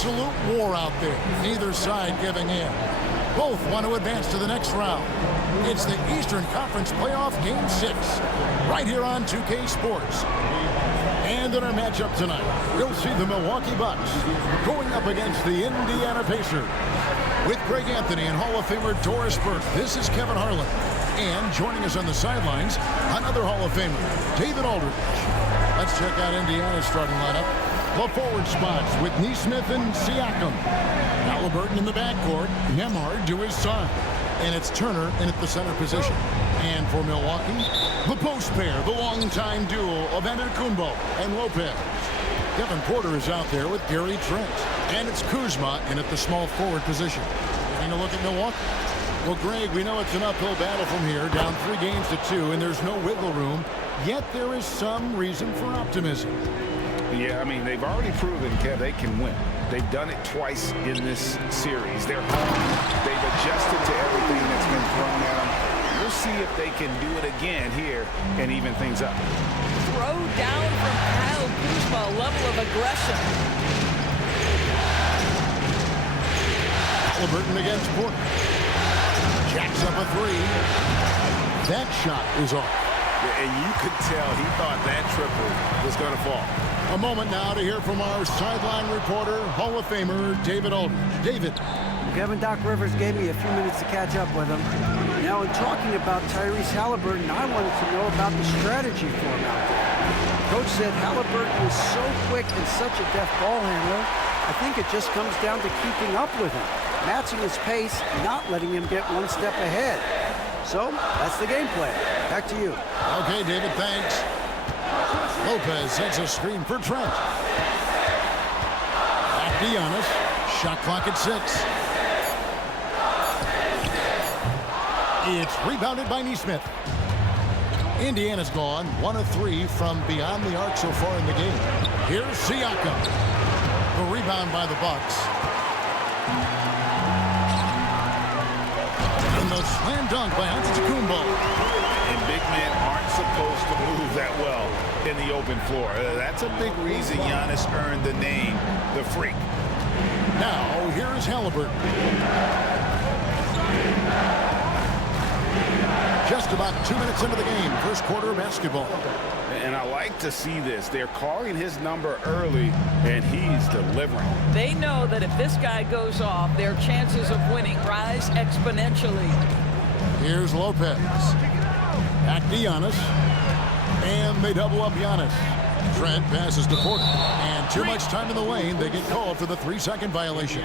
absolute war out there. Neither side giving in. Both want to advance to the next round. It's the Eastern Conference Playoff Game 6, right here on 2K Sports. And in our matchup tonight, we'll see the Milwaukee Bucks going up against the Indiana Pacers. With Greg Anthony and Hall of Famer Doris Burke, this is Kevin Harlan. And joining us on the sidelines, another Hall of Famer, David Aldridge. Let's check out Indiana's starting lineup. The forward spots with Nesmith and Siakam. Halliburton in the backcourt, Nembhard to his side. And it's Turner in at the center position. And for Milwaukee, the post pair, the longtime duo of Antetokounmpo and Lopez. Kevin Porter is out there with Gary Trent. And it's Kuzma in at the small forward position. Taking a look at Milwaukee. Well, Greg, we know it's an uphill battle from here, down 3 games to 2, and there's no wiggle room. Yet there is some reason for optimism. Yeah, I mean, they've already proven, Kev, they can win. They've done it twice in this series. They're home. They've adjusted to everything that's been thrown at them. We'll see if they can do it again here and even things up. Throw down from Kyle Kuzma, a level of aggression. Halliburton against Porter. Jacks up a 3. That shot is off. Yeah, and you could tell he thought that triple was going to fall. A moment now to hear from our sideline reporter, Hall of Famer David Aldridge. David. Kevin, Doc Rivers gave me a few minutes to catch up with him. Now, in talking about Tyrese Halliburton, I wanted to know about the strategy for him out there. Coach said Halliburton is so quick and such a deft ball handler, I think it just comes down to keeping up with him, matching his pace, not letting him get one step ahead. So, that's the game plan. Back to you. Okay, David, thanks. Lopez sets a screen for Trent. Back to Giannis. Shot clock at 6. It's rebounded by Nesmith. Indiana's gone 1 of 3 from beyond the arc so far in the game. Here's Siakam. The rebound by the Bucks. And the slam dunk by Antetokounmpo. And big men aren't supposed to move that well in the open floor. That's a big reason Giannis earned the name, the Freak. Now, here's Halliburton. Just about 2 minutes into the game, first quarter of basketball. And I like to see this. They're calling his number early, and he's delivering. They know that if this guy goes off, their chances of winning rise exponentially. Here's Lopez. Back to Giannis. And they double up Giannis. Trent passes to Porter. And too much time in the lane. They get called for the 3-second violation.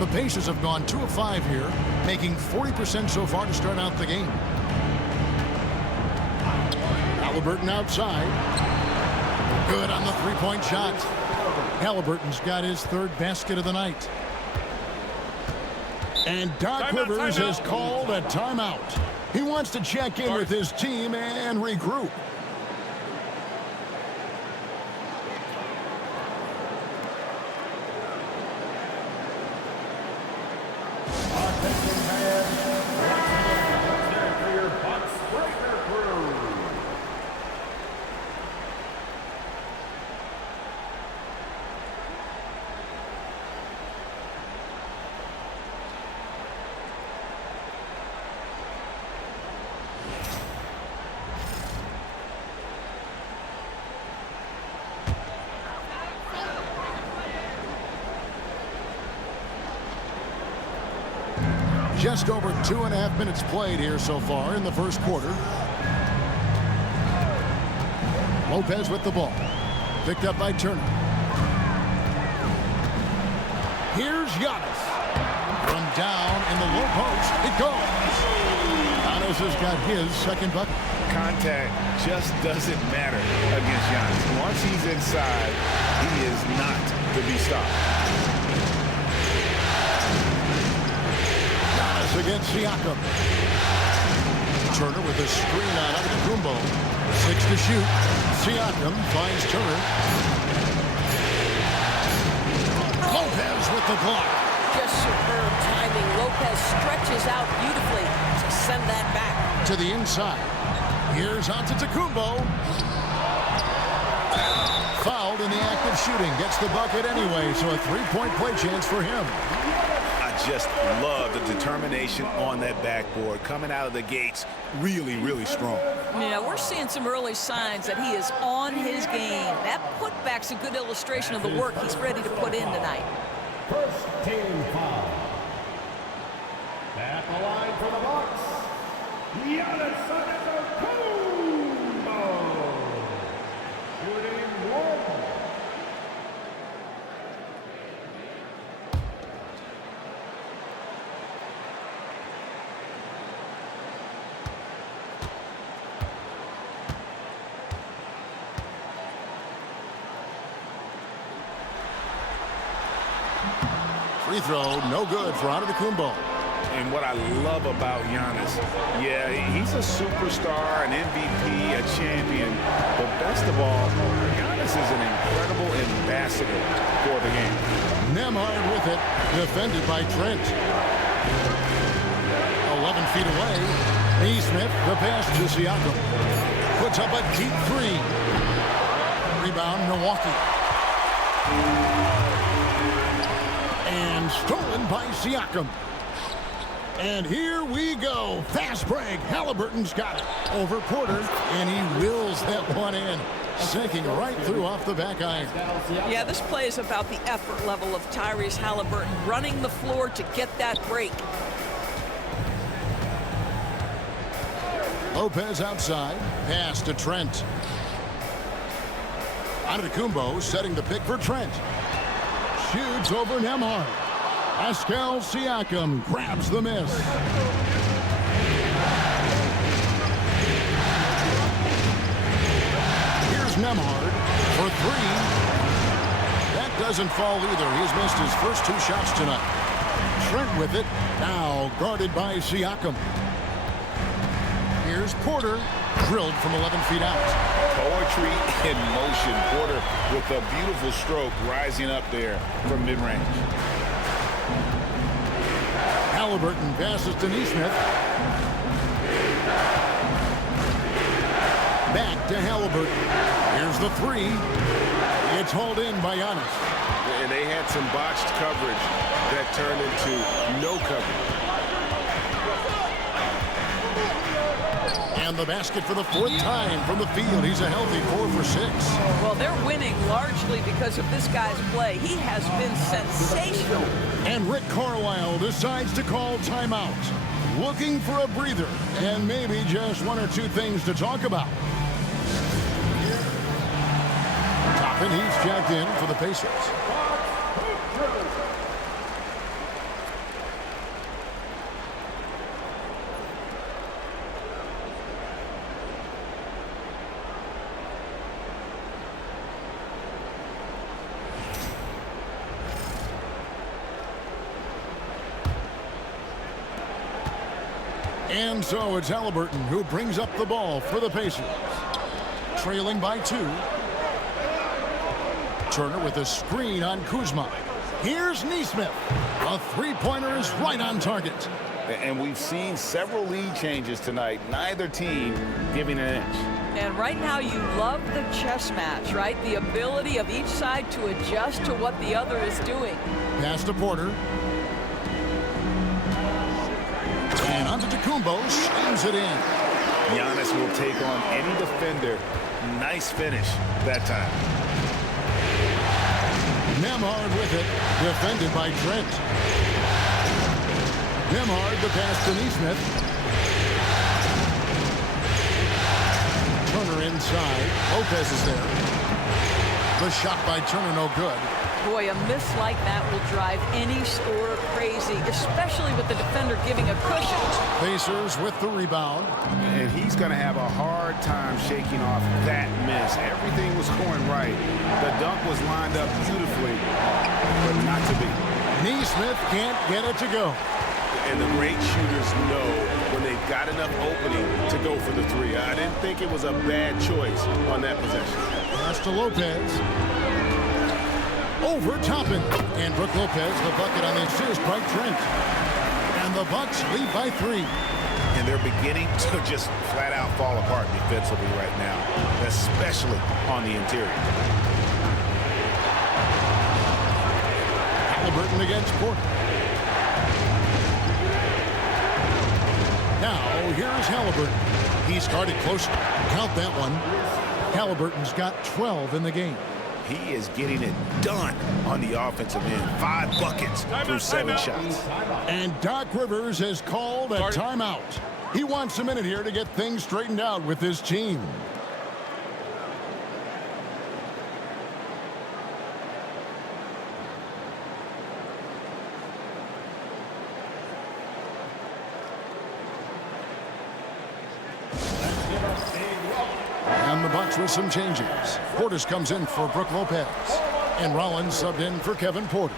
The Pacers have gone 2 of 5 here, making 40% so far to start out the game. Halliburton outside. Good on the 3-point shot. Halliburton's got his 3rd basket of the night. And Doc Rivers has called a timeout. He wants to check in with his team and regroup. Just over 2.5 minutes played here so far in the first quarter. Lopez with the ball. Picked up by Turner. Here's Giannis. From down in the low post, it goes. Giannis has got his 2nd bucket. Contact just doesn't matter against Giannis. Once he's inside, he is not to be stopped. Against Siakam. Turner with a screen on Antetokounmpo. 6 to shoot. Siakam finds Turner. Lopez with the block. Just superb timing. Lopez stretches out beautifully, send that back. To the inside. Here's Antetokounmpo. Fouled in the act of shooting. Gets the bucket anyway, so a three-point play chance for him. I just love the determination on that backboard. Coming out of the gates really, really strong. Yeah, we're seeing some early signs that he is on his game. That putback's a good illustration of the work he's ready to put in tonight. First team foul. At the line for the Bucks, Giannis Antetokounmpo. Shooting one. Free throw, no good for Antetokounmpo. And what I love about Giannis, yeah, he's a superstar, an MVP, a champion. But best of all, Giannis is an incredible ambassador for the game. Nembhard with it, defended by Trent. 11 feet away. Neesmith, the pass to Siakam. Puts up a deep three. Rebound, Milwaukee. And stolen by Siakam. And here we go. Fast break. Halliburton's got it. Over Porter, and he wills that one in. Sinking right through off the back iron. Yeah, this play is about the effort level of Tyrese Halliburton running the floor to get that break. Lopez outside. Pass to Trent. Antetokounmpo setting the pick for Trent. Shoots over Nembhard. Pascal Siakam grabs the miss. Here's Nembhard for three. That doesn't fall either. He's missed his first two shots tonight. Trent with it. Now guarded by Siakam. Here's Porter. Drilled from 11 feet out. Poetry in motion. Porter with a beautiful stroke rising up there from mid-range. Halliburton passes to Neesmith. Back to Halliburton. Here's the three. It's hauled in by Giannis. And they had some botched coverage that turned into no coverage. And the basket for the fourth time from the field. He's a healthy 4 for 6. Well, they're winning largely because of this guy's play. He has been sensational. And Rick Carlisle decides to call timeout. Looking for a breather and maybe just one or two things to talk about. Toppin, he's checked in for the Pacers. And so it's Halliburton who brings up the ball for the Pacers. Trailing by 2. Turner with a screen on Kuzma. Here's Neesmith. A three-pointer is right on target. And we've seen several lead changes tonight. Neither team giving an inch. And right now you love the chess match, right? The ability of each side to adjust to what the other is doing. Pass to Porter. And Antetokounmpo slams it in. Giannis will take on any defender. Nice finish that time. Nembhard with it. Defended by Trent. Nembhard the pass to Neesmith. Turner inside. Lopez is there. The shot by Turner no good. Boy, a miss like that will drive any scorer crazy, especially with the defender giving a cushion. Pacers with the rebound. And he's going to have a hard time shaking off that miss. Everything was going right. The dunk was lined up beautifully, but not to be. Neesmith can't get it to go. And the great shooters know when they've got enough opening to go for the three. I didn't think it was a bad choice on that possession. Pass to Lopez. Over Toppin. And Brook Lopez, the bucket on the assist by Trent. And the Bucks lead by 3. and they're beginning to just flat out fall apart defensively right now, especially on the interior. Halliburton against Porter. Now, here's Halliburton. He's guarded close. Count that one. Halliburton's got 12 in the game. He is getting it done on the offensive end. 5 buckets through 7 shots. And Doc Rivers has called a timeout. He wants a minute here to get things straightened out with his team. And the Bucks with some changes. Portis comes in for Brook Lopez. And Rollins subbed in for Kevin Porter.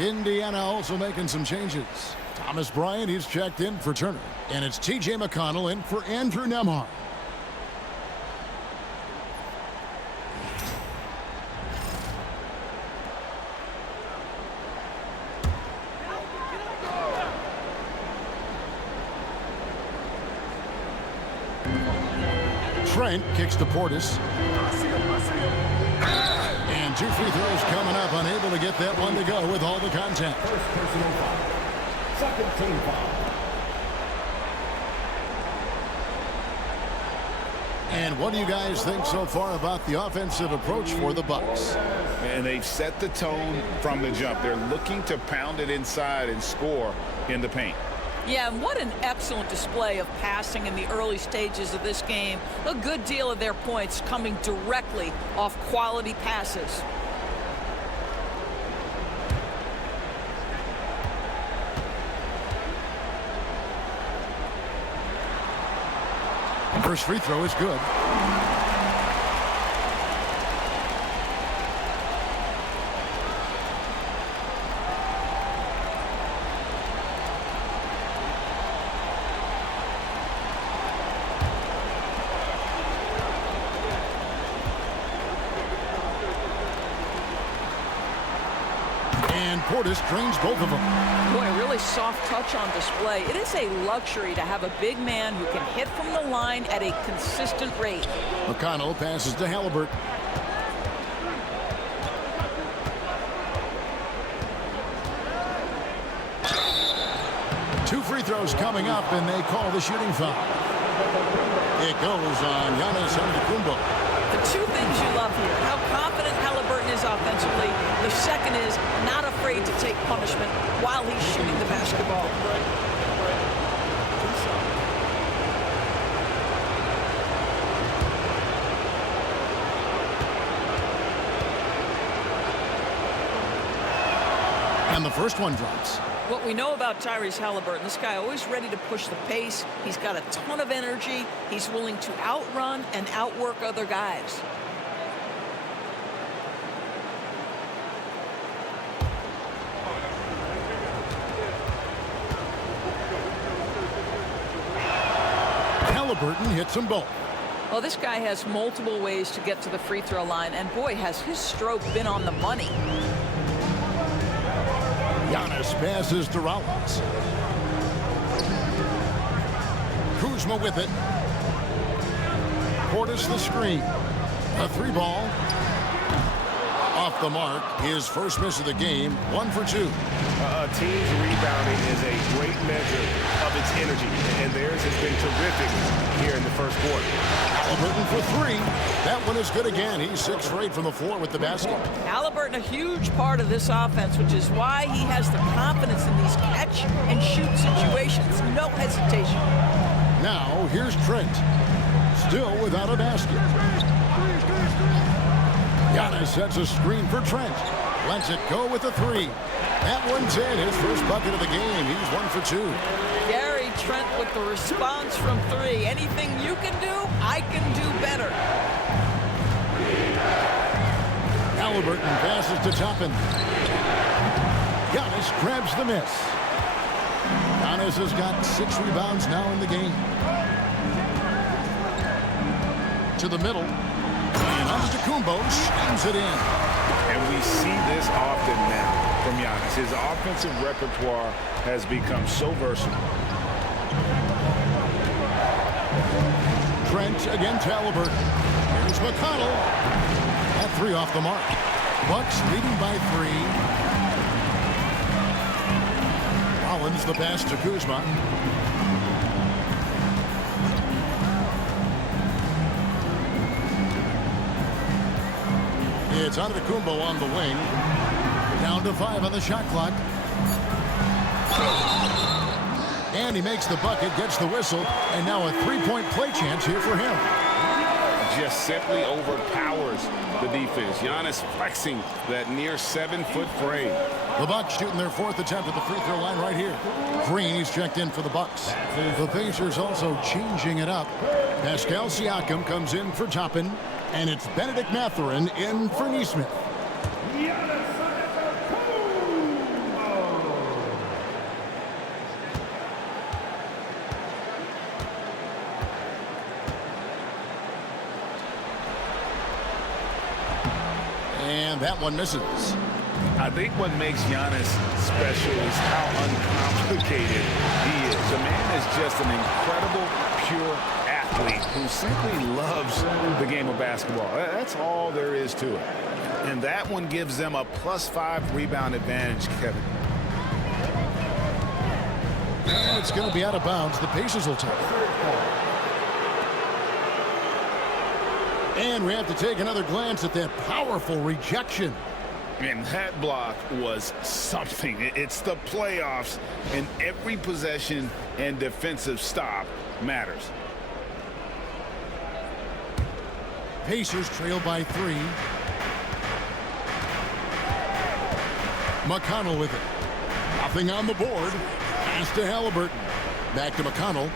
Indiana also making some changes. Thomas Bryant, he's checked in for Turner. And it's T.J. McConnell in for Andrew Nembhard. Trent kicks to Portis. And 2 free throws coming up, unable to get that one to go with all the contact. First personal foul. Second team foul. And what do you guys think so far about the offensive approach for the Bucks? And they've set the tone from the jump. They're looking to pound it inside and score in the paint. Yeah, and what an excellent display of passing in the early stages of this game. A good deal of their points coming directly off quality passes. First free throw is good. Portis drains both of them. Boy, a really soft touch on display. It is a luxury to have a big man who can hit from the line at a consistent rate. McConnell passes to Halliburton. Two free throws coming up, and they call the shooting foul. It goes on Giannis Antetokounmpo. The 2 things you love here, how confident Halliburton is offensively. The second is not afraid to take punishment while he's shooting the basketball. And the first one drops. What we know about Tyrese Halliburton, this guy always ready to push the pace. He's got a ton of energy. He's willing to outrun and outwork other guys. Halliburton hits them both. Well, this guy has multiple ways to get to the free throw line, and boy, has his stroke been on the money. Giannis passes to Rollins. Kuzma with it. Portis the screen. A 3-ball. Off the mark. His first miss of the game. 1 for 2. A team's rebounding is a great measure of its energy, and theirs has been terrific here in the first quarter. Halliburton for 3. That one is good again. He's 6 for 8 from the floor with the basket. Halliburton, a huge part of this offense, which is why he has the confidence in these catch and shoot situations. No hesitation. Now, here's Trent. Still without a basket. Giannis sets a screen for Trent. Lets it go with a 3. That one's in. His first bucket of the game. He's 1 for 2. Gary Trent with the response from 3. Anything you can do, I can do better. Halliburton passes to Toppin. Giannis grabs the miss. Giannis has got 6 rebounds now in the game. To the middle. And Antetokounmpo slams it in. And we see this often now from Giannis. His offensive repertoire has become so versatile. Trent against Halliburton. Here's McConnell. That three off the mark. Bucks leading by 3. Rollins the pass to Kuzma. It's Antetokounmpo on the wing. Down to 5 on the shot clock. And he makes the bucket, gets the whistle, and now a three-point play chance here for him. Just simply overpowers the defense. Giannis flexing that near 7-foot frame. The Bucks shooting their 4th attempt at the free throw line right here. Green, he's checked in for the Bucks. The Pacers also changing it up. Pascal Siakam comes in for Toppin, and it's Benedict Mathurin in for Neesmith. And that one misses. I think what makes Giannis special is how uncomplicated he is. The man is just an incredible, pure athlete who simply loves the game of basketball. That's all there is to it. And that one gives them a +5 rebound advantage, Kevin. And it's going to be out of bounds. The Pacers will take it. And we have to take another glance at that powerful rejection. And that block was something. It's the playoffs, and every possession and defensive stop matters. Pacers trail by 3. McConnell with it. Nothing on the board. Pass to Halliburton. Back to McConnell.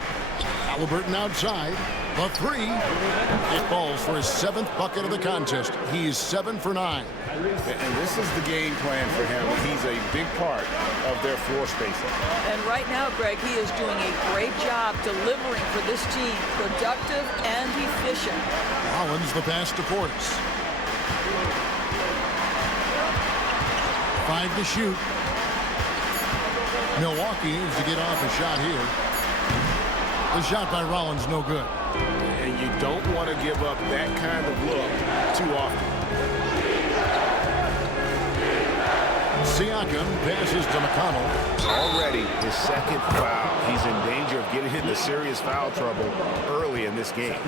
Halliburton outside. The 3. It falls for his 7th bucket of the contest. He is 7 for 9. And this is the game plan for him. He's a big part of their floor spacing. And right now, Greg, he is doing a great job delivering for this team. Productive and efficient. Rollins the pass to Portis. 5 to shoot. Milwaukee needs to get off a shot here. The shot by Rollins no good. And you don't want to give up that kind of look too often. Siakam passes to McConnell. Already his 2nd foul. He's in danger of getting into serious foul trouble early in this game.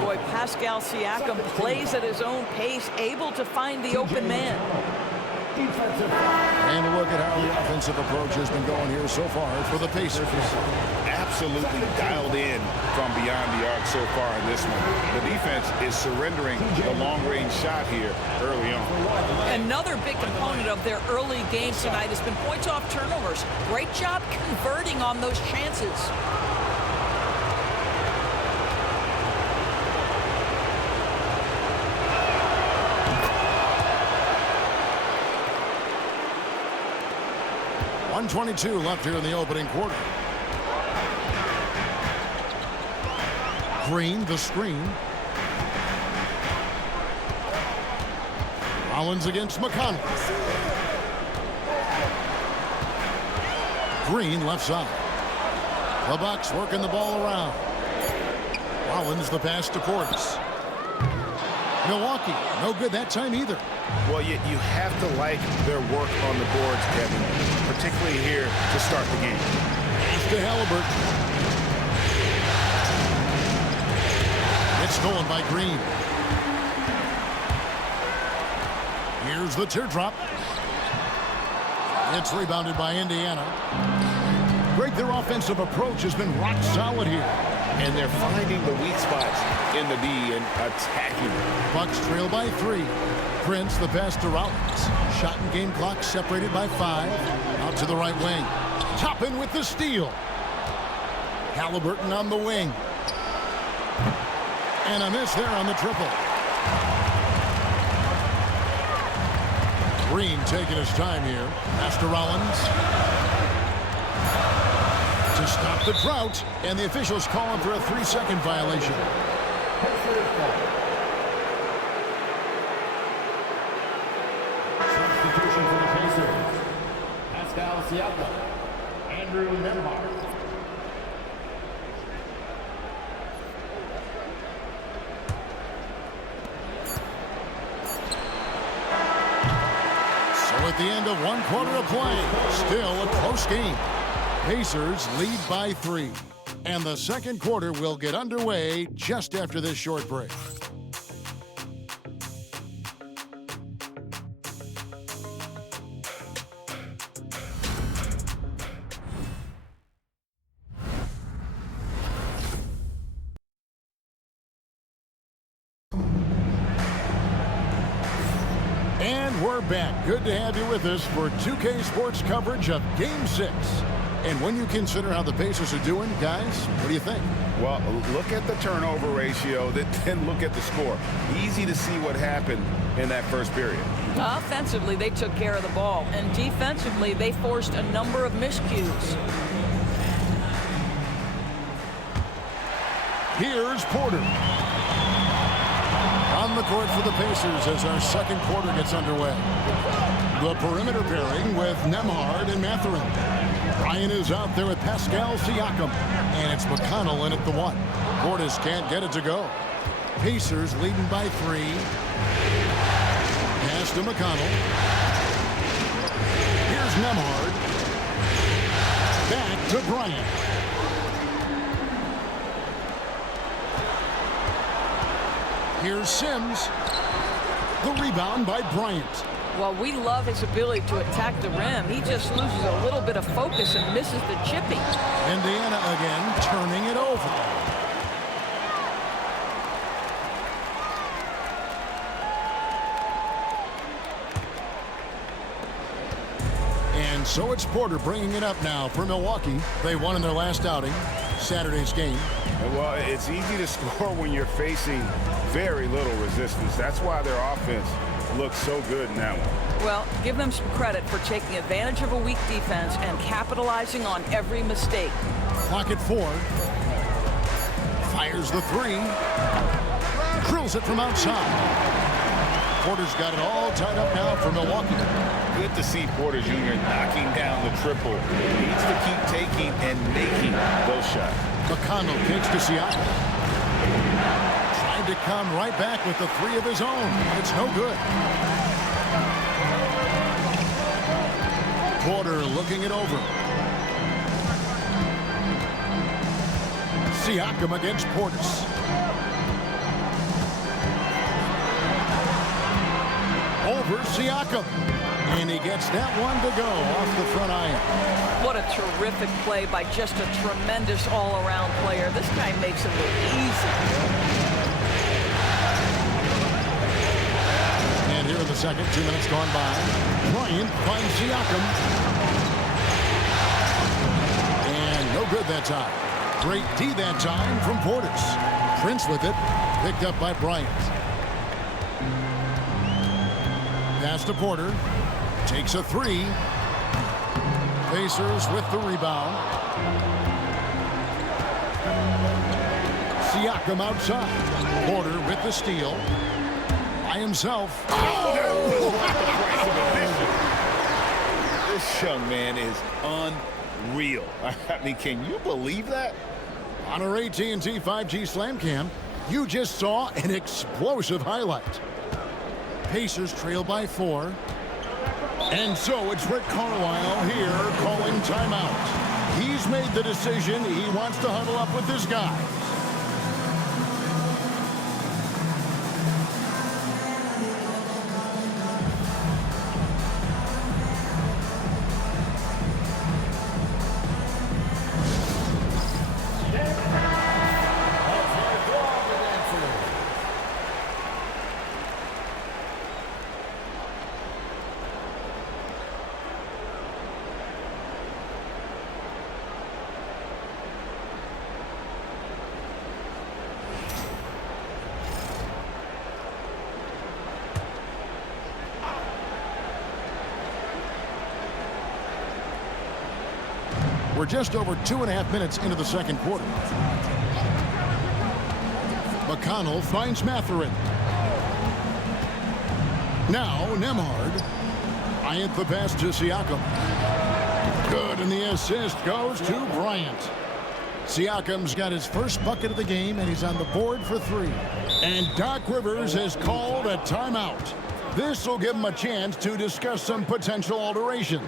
Boy, Pascal Siakam plays at his own pace, able to find the open man. And a look at how the offensive approach has been going here so far for the Pacers. Absolutely dialed in from beyond the arc so far in this one. The defense is surrendering the long-range shot here early on. Another big component of their early game tonight has been points off turnovers. Great job converting on those chances. .122 left here in the opening quarter. Green, the screen. Rollins against McConnell. Green left side. The Bucks working the ball around. Rollins the pass to Portis. Milwaukee, no good that time either. Well, you have to like their work on the boards, Kevin, particularly here to start the game. Pass to Halliburton. It's stolen by Green. Here's the teardrop. It's rebounded by Indiana. Greg, their offensive approach has been rock solid here. And they're finding the weak spots in the D and attacking them. Bucks trail by 3. Prince the pass to Rollins. Shot and game clock separated by 5. Out to the right wing. Toppin with the steal. Halliburton on the wing. And a miss there on the triple. Green taking his time here. Pass to Rollins. To stop the drought. And the officials call him for a 3-second violation. Substitution for the Pacers. Pascal Siakam. Andrew Nembhard. the end of 1 quarter of play. Still a close game. Pacers lead by 3. And the second quarter will get underway just after this short break. And we're back. Good to have you with us for 2K Sports coverage of Game 6. And when you consider how the Pacers are doing, guys, what do you think? Well, look at the turnover ratio, then look at the score. Easy to see what happened in that first period. Offensively, they took care of the ball. And defensively, they forced a number of miscues. Here's Porter. On the court for the Pacers as our second quarter gets underway. The perimeter pairing with Nembhard and Mathurin. Ryan is out there with Pascal Siakam. And it's McConnell in at the 1. Portis can't get it to go. Pacers leading by 3. Pass to McConnell. Here's Nembhard. Back to Bryant. Here's Sims. The rebound by Bryant. Well, we love his ability to attack the rim. He just loses a little bit of focus and misses the chipping. Indiana again turning it over. And so it's Porter bringing it up now for Milwaukee. They won in their last outing, Saturday's game. Well, it's easy to score when you're facing very little resistance. That's why their offense looks so good in that one. Well, give them some credit for taking advantage of a weak defense and capitalizing on every mistake. Clock at 4. Fires the 3. Drills it from outside. Porter's got it all tied up now for Milwaukee. Good to see Porter Jr. knocking down the triple. He needs to keep taking and making those shots. McConnell kicks to Siakam. Trying to come right back with the 3 of his own. It's no good. Porter looking it over. Siakam against Portis. Over Siakam. And he gets that one to go off the front iron. What a terrific play by just a tremendous all-around player. This guy makes it look easy. And here in the second, 2 minutes gone by. Bryant finds Siakam. And no good that time. Great D that time from Portis. Prince with it. Picked up by Bryant. Pass to Porter. Takes a 3. Pacers with the rebound. Siakam outside. Porter with the steal. By himself. Oh! This young man is unreal. I mean, can you believe that? On our AT&T 5G Slam Cam, you just saw an explosive highlight. Pacers trail by 4. And so it's Rick Carlisle here calling timeout. He's made the decision. He wants to huddle up with this guy. We're just over 2.5 minutes into the second quarter. McConnell finds Mathurin. Now Nembhard. Bryant the pass to Siakam. Good, and the assist goes to Bryant. Siakam's got his first bucket of the game, and he's on the board for 3. And Doc Rivers has called a timeout. This will give them a chance to discuss some potential alterations.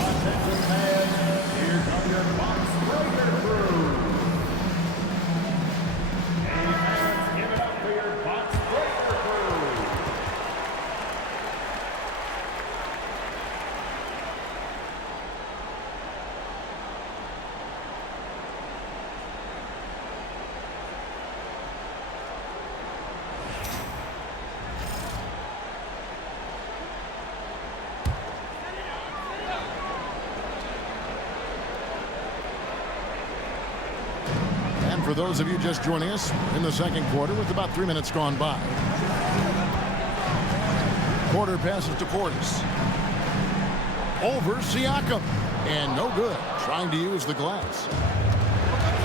Attention fans, here come your box breaker crew. Hey fans, give it up for your box breaker crew. And for those of you just joining us, in the second quarter with about 3 minutes gone by. Porter passes to Portis. Over Siakam. And no good. Trying to use the glass.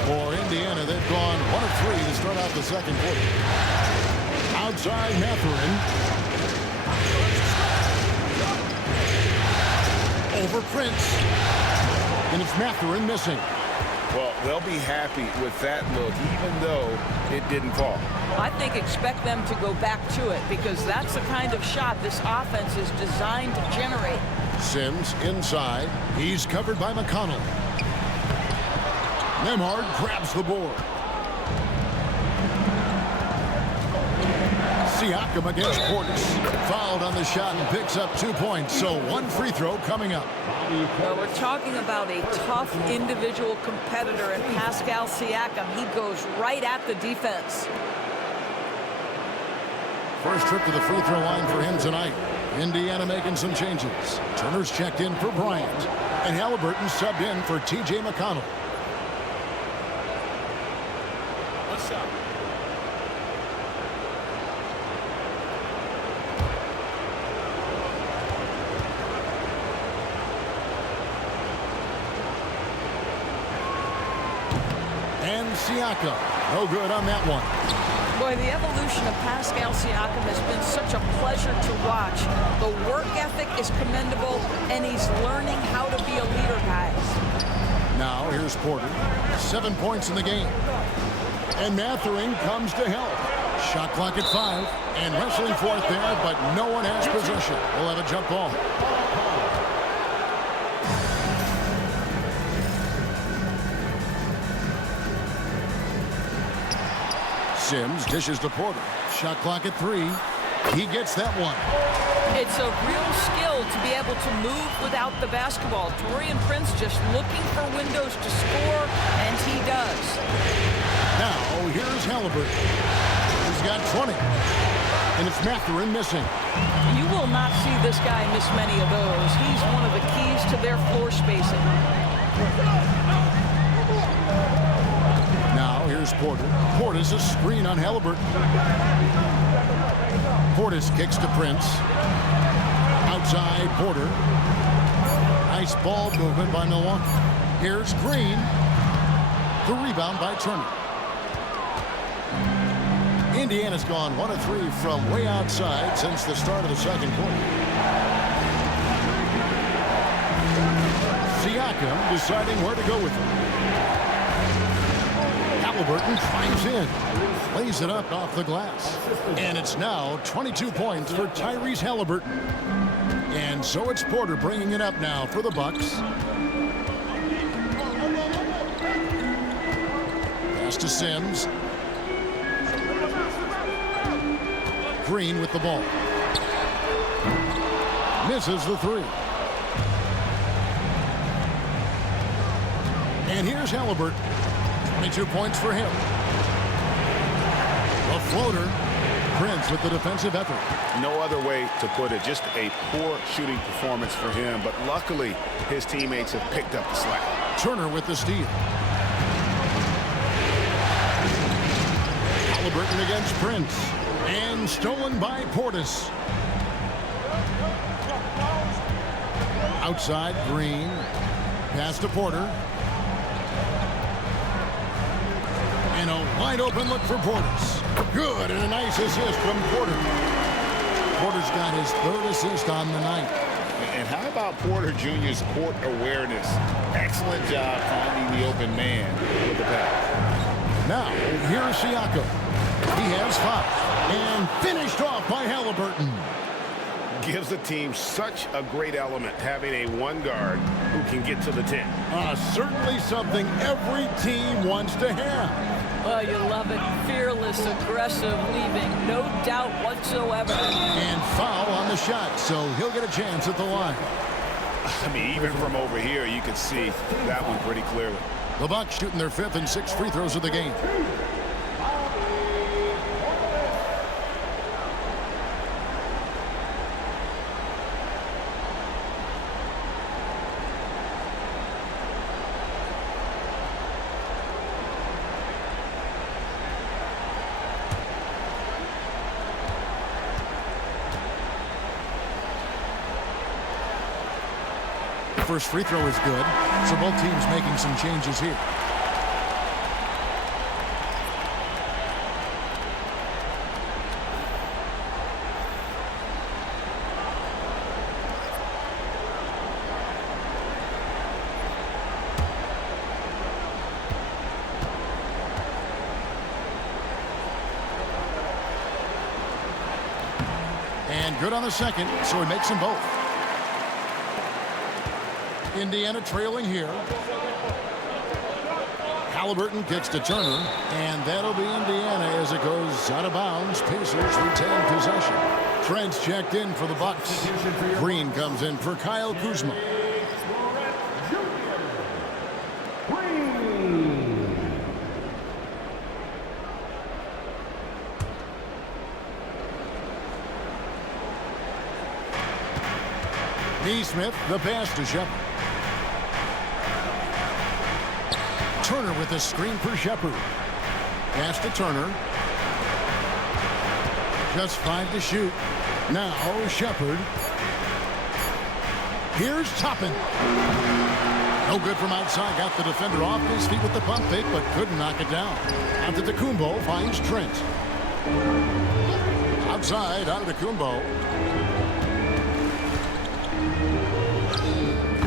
For Indiana, they've gone 1 of 3 to start out the second quarter. Outside Mathurin. Over Prince. And it's Mathurin missing. Well, they'll be happy with that look, even though it didn't fall. I think expect them to go back to it because that's the kind of shot this offense is designed to generate. Sims inside. He's covered by McConnell. Nembhard grabs the board. Siakam against Portis. Fouled on the shot and picks up 2 points. So 1 free throw coming up. Well, we're talking about a tough individual competitor in Pascal Siakam. He goes right at the defense. First trip to the free throw line for him tonight. Indiana making some changes. Turner's checked in for Bryant. And Halliburton subbed in for T.J. McConnell. What's up? And Siakam. No good on that one. Boy, the evolution of Pascal Siakam has been such a pleasure to watch. The work ethic is commendable, and he's learning how to be a leader, guys. Now here's Porter. 7 points in the game. And Mathurin comes to help. Shot clock at 5. And wrestling for it there, but no one has possession. We'll have a jump ball. Sims dishes to Porter. Shot clock at 3. He gets that one. It's a real skill to be able to move without the basketball. Taurean Prince just looking for windows to score, and he does. Now, here's Halliburton. He's got 20. And it's Mathurin missing. You will not see this guy miss many of those. He's one of the keys to their floor spacing. Now, here's Porter. Portis a screen on Halliburton. Portis kicks to Prince. Outside Porter. Nice ball movement by Milwaukee. Here's Green. The rebound by Turner. Indiana's gone 1 of 3 from way outside since the start of the second quarter. Siakam deciding where to go with it. Halliburton drives in. Lays it up off the glass. And it's now 22 points for Tyrese Halliburton. And so it's Porter bringing it up now for the Bucks. Pass to Sims. Green with the ball. Misses the 3. And here's Halliburton. 22 points for him. A floater. Prince with the defensive effort. No other way to put it. Just a poor shooting performance for him. But luckily, his teammates have picked up the slack. Turner with the steal. Halliburton against Prince. And stolen by Portis. Outside, Green. Pass to Porter. And a wide open look for Portis. Good, and a nice assist from Porter. Porter's got his 3rd assist on the night. And how about Porter Jr.'s court awareness? Excellent job finding the open man with the pass. Now, here's Siakam. He has 5. And finished off by Halliburton. Gives the team such a great element having a one guard who can get to the 10. Certainly something every team wants to have. Oh, you love it. Fearless, aggressive, leaving no doubt whatsoever. And foul on the shot, so he'll get a chance at the line. I mean, even from over here, you can see that one pretty clearly. The Bucks shooting their 5th and 6th free throws of the game. First free throw is good, so both teams making some changes here. And good on the second, so he makes them both. Indiana trailing here. Halliburton kicks to Turner, and that'll be Indiana as it goes out of bounds. Pacers retain possession. Trent's checked in for the Bucks. Green comes in for Kyle Kuzma. Neesmith, the pass to Shepard. Turner with a screen for Shepard. Pass to Turner. Just 5 to shoot. Now Shepard. Here's Toppin. No good from outside. Got the defender off his feet with the pump fake, but couldn't knock it down. Antetokounmpo finds Trent. Outside, Antetokounmpo.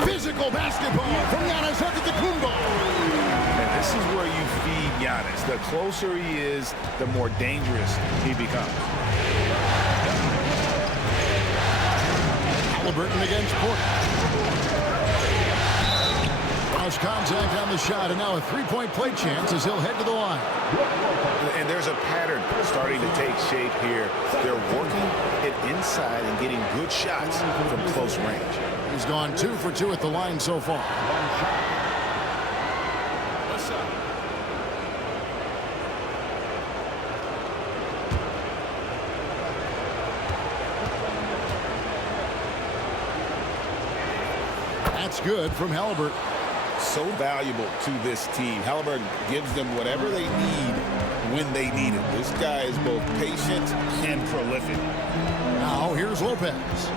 Physical basketball from Giannis Antetokounmpo. And this is where you feed Giannis. The closer he is, the more dangerous he becomes. Halliburton against Porter. Cross contact on the shot, and now a three-point play chance as he'll head to the line. And there's a pattern starting to take shape here. They're working it inside and getting good shots from close range. He's gone 2 for 2 at the line so far. What's up? That's good from Halliburton. So valuable to this team. Halliburton gives them whatever they need when they need it. This guy is both patient and prolific. Now here's Lopez.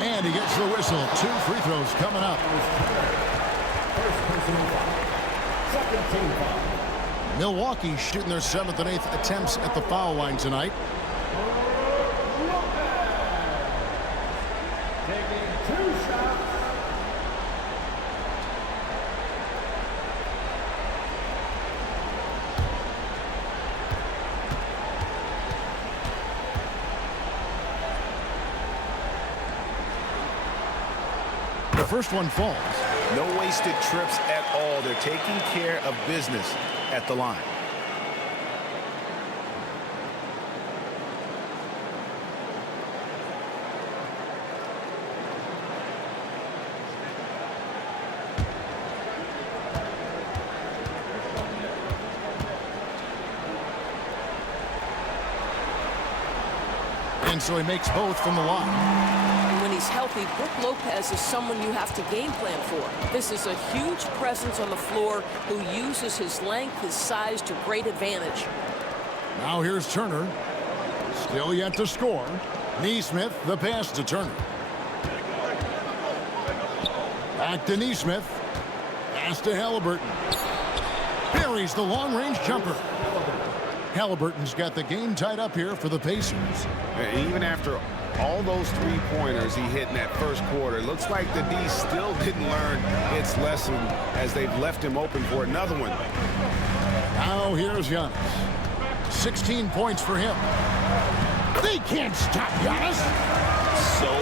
And he gets the whistle. 2 free throws coming up. First personal foul. Second team foul. Milwaukee shooting their 7th and 8th attempts at the foul line tonight. Taking 2 shots. The first one falls. No wasted trips at all. They're taking care of business at the line. And so he makes both from the line. When he's healthy, Brook Lopez is someone you have to game plan for. This is a huge presence on the floor who uses his length, his size to great advantage. Now here's Turner. Still yet to score. Neesmith, the pass to Turner. Back to Neesmith. Pass to Halliburton. Buries the long-range jumper. Halliburton's got the game tied up here for the Pacers. And even after all those three-pointers he hit in that first quarter, it looks like the D still didn't learn its lesson as they've left him open for another one. Now here's Giannis. 16 points for him. They can't stop Giannis. So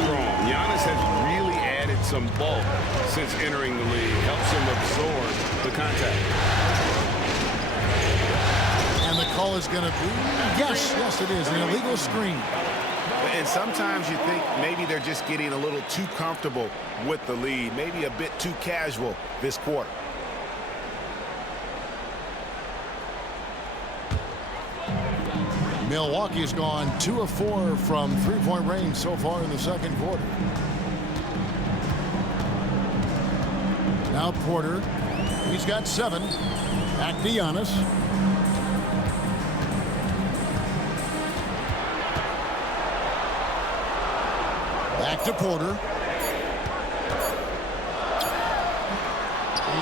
strong. Giannis has really added some bulk since entering the league. Helps him absorb the contact. And the call is going to be, yes it is, an illegal screen. And sometimes you think maybe they're just getting a little too comfortable with the lead, maybe a bit too casual this quarter. Milwaukee's gone 2 of 4 from three-point range so far in the second quarter. Now Porter. He's got 7. Back to Giannis. Back to Porter.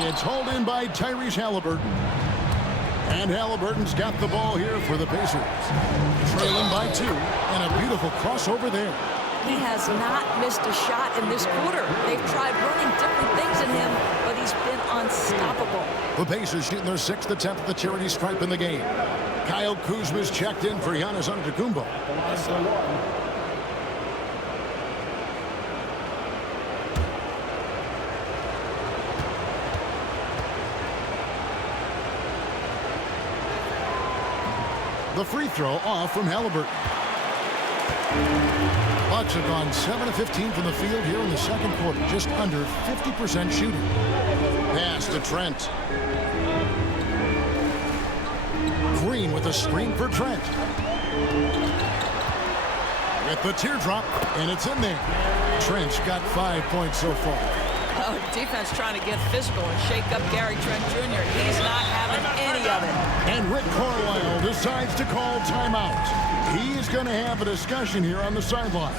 It's hauled in by Tyrese Halliburton. And Halliburton's got the ball here for the Pacers. Trailing by 2, and a beautiful crossover there. He has not missed a shot in this quarter. They've tried running different things in him, but he's been unstoppable. The Pacers shooting their 6th attempt at the charity stripe in the game. Kyle Kuzma's checked in for Giannis Antetokounmpo. The free throw off from Halliburton. Bucks have gone 7 of 15 from the field here in the second quarter, just under 50% shooting. Pass to Trent. Green with a screen for Trent. With the teardrop, and it's in there. Trent's got 5 points so far. Oh, defense trying to get physical and shake up Gary Trent Jr. He's not having any of it. And Rick Carlisle decides to call timeout. He's going to have a discussion here on the sideline.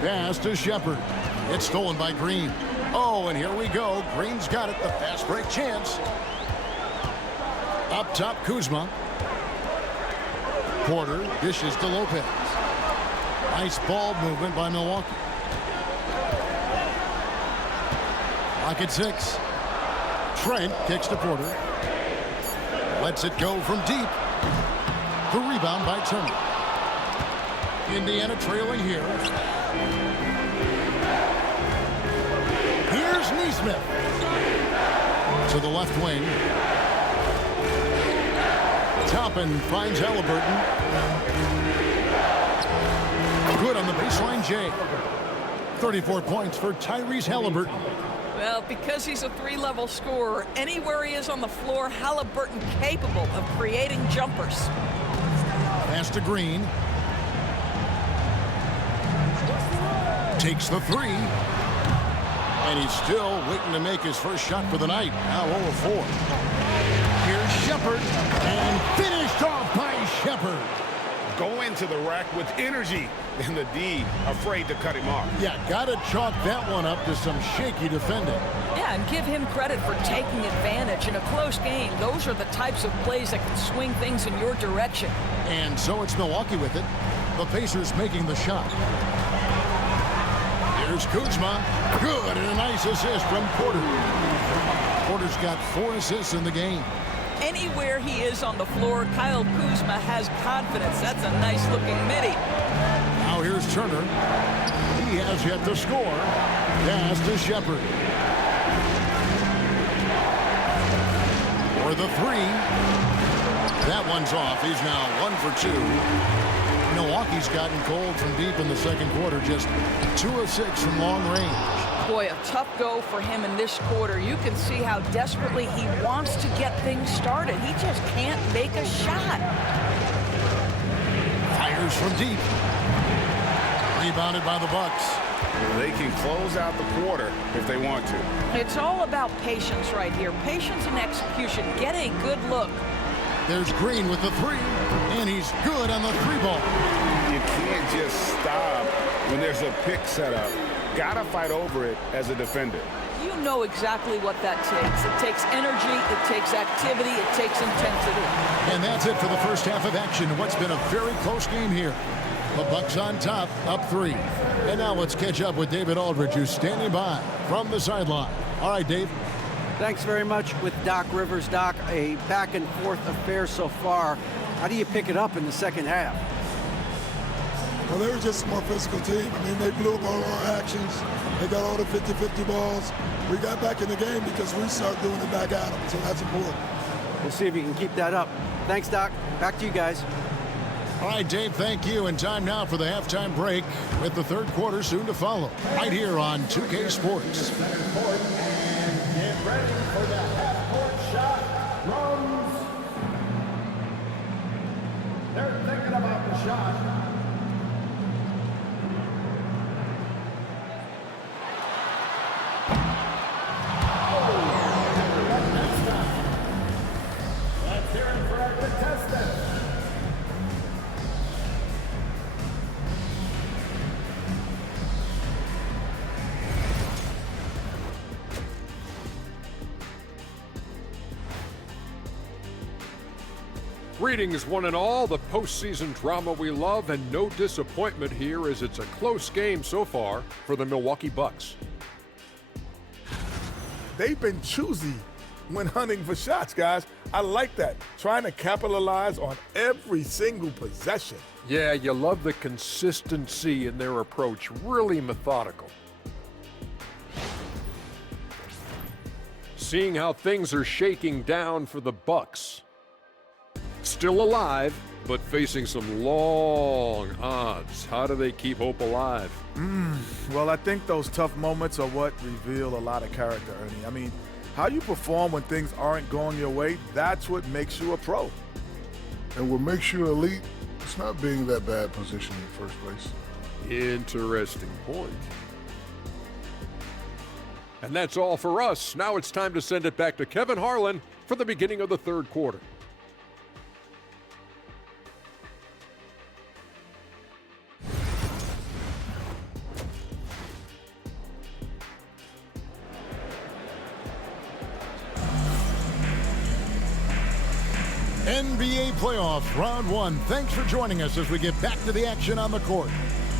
Pass to Shepard. It's stolen by Green. Oh, and here we go. Green's got it. The fast break chance. Up top, Kuzma. Porter dishes to Lopez. Nice ball movement by Milwaukee. Pocket 6. Trent kicks to Porter. Lets it go from deep. The rebound by Turner. Indiana trailing here. Here's Nesmith. To the left wing. Toppin finds Halliburton. Good on the baseline, Jay. 34 points for Tyrese Halliburton. Well, because he's a three-level scorer, anywhere he is on the floor, Halliburton capable of creating jumpers. Pass to Green. Takes the 3. And he's still waiting to make his first shot for the night. Now 0-4. Here's Shepard. And finished off by Shepard. Go into the rack with energy, and the D afraid to cut him off. Yeah, got to chalk that one up to some shaky defending. Yeah, and give him credit for taking advantage in a close game. Those are the types of plays that can swing things in your direction. And so it's Milwaukee with it. The Pacers making the shot. Here's Kuzma. Good, and a nice assist from Porter. Porter's got 4 assists in the game. Anywhere he is on the floor, Kyle Kuzma has confidence. That's a nice-looking midi. Now here's Turner. He has yet to score. Pass to Shepard. For the 3. That one's off. He's now 1 for 2. Milwaukee's gotten cold from deep in the second quarter, just 2 of 6 from long range. Boy, a tough go for him in this quarter. You can see how desperately he wants to get things started. He just can't make a shot. Fires from deep. Rebounded by the Bucks. They can close out the quarter if they want to. It's all about patience right here. Patience and execution. Get a good look. There's Green with the 3, and he's good on the 3-ball. You can't just stop when there's a pick set up. Gotta fight over it as a defender. You know exactly what that takes. It takes energy, it takes activity, it takes intensity. And that's it for the first half of action. What's been a very close game here. The Bucks on top, up 3. And now let's catch up with David Aldridge, who's standing by from the sideline. All right, Dave. Thanks very much with Doc Rivers. Doc, a back-and-forth affair so far. How do you pick it up in the second half? Well, they were just a more physical team. I mean, they blew up all our actions. They got all the 50-50 balls. We got back in the game because we started doing it back at them, so that's important. We'll see if you can keep that up. Thanks, Doc. Back to you guys. All right, Dave, thank you. And time now for the halftime break with the third quarter soon to follow. Right here on 2K Sports. Get ready for the half-court shot. Drums. They're thinking about the shot. Let's hear it for our contestant. Greetings, one and all. The postseason drama we love, and no disappointment here as it's a close game so far for the Milwaukee Bucks. They've been choosy when hunting for shots, guys. I like that. Trying to capitalize on every single possession. Yeah, you love the consistency in their approach. Really methodical. Seeing how things are shaking down for the Bucks. Still alive, but facing some long odds. How do they keep hope alive? Well, I think those tough moments are what reveal a lot of character, Ernie. I mean, how you perform when things aren't going your way, that's what makes you a pro. And what makes you elite, it's not being that bad position in the first place. Interesting point. And that's all for us. Now it's time to send it back to Kevin Harlan for the beginning of the third quarter. NBA playoff round 1. Thanks for joining us as we get back to the action on the court.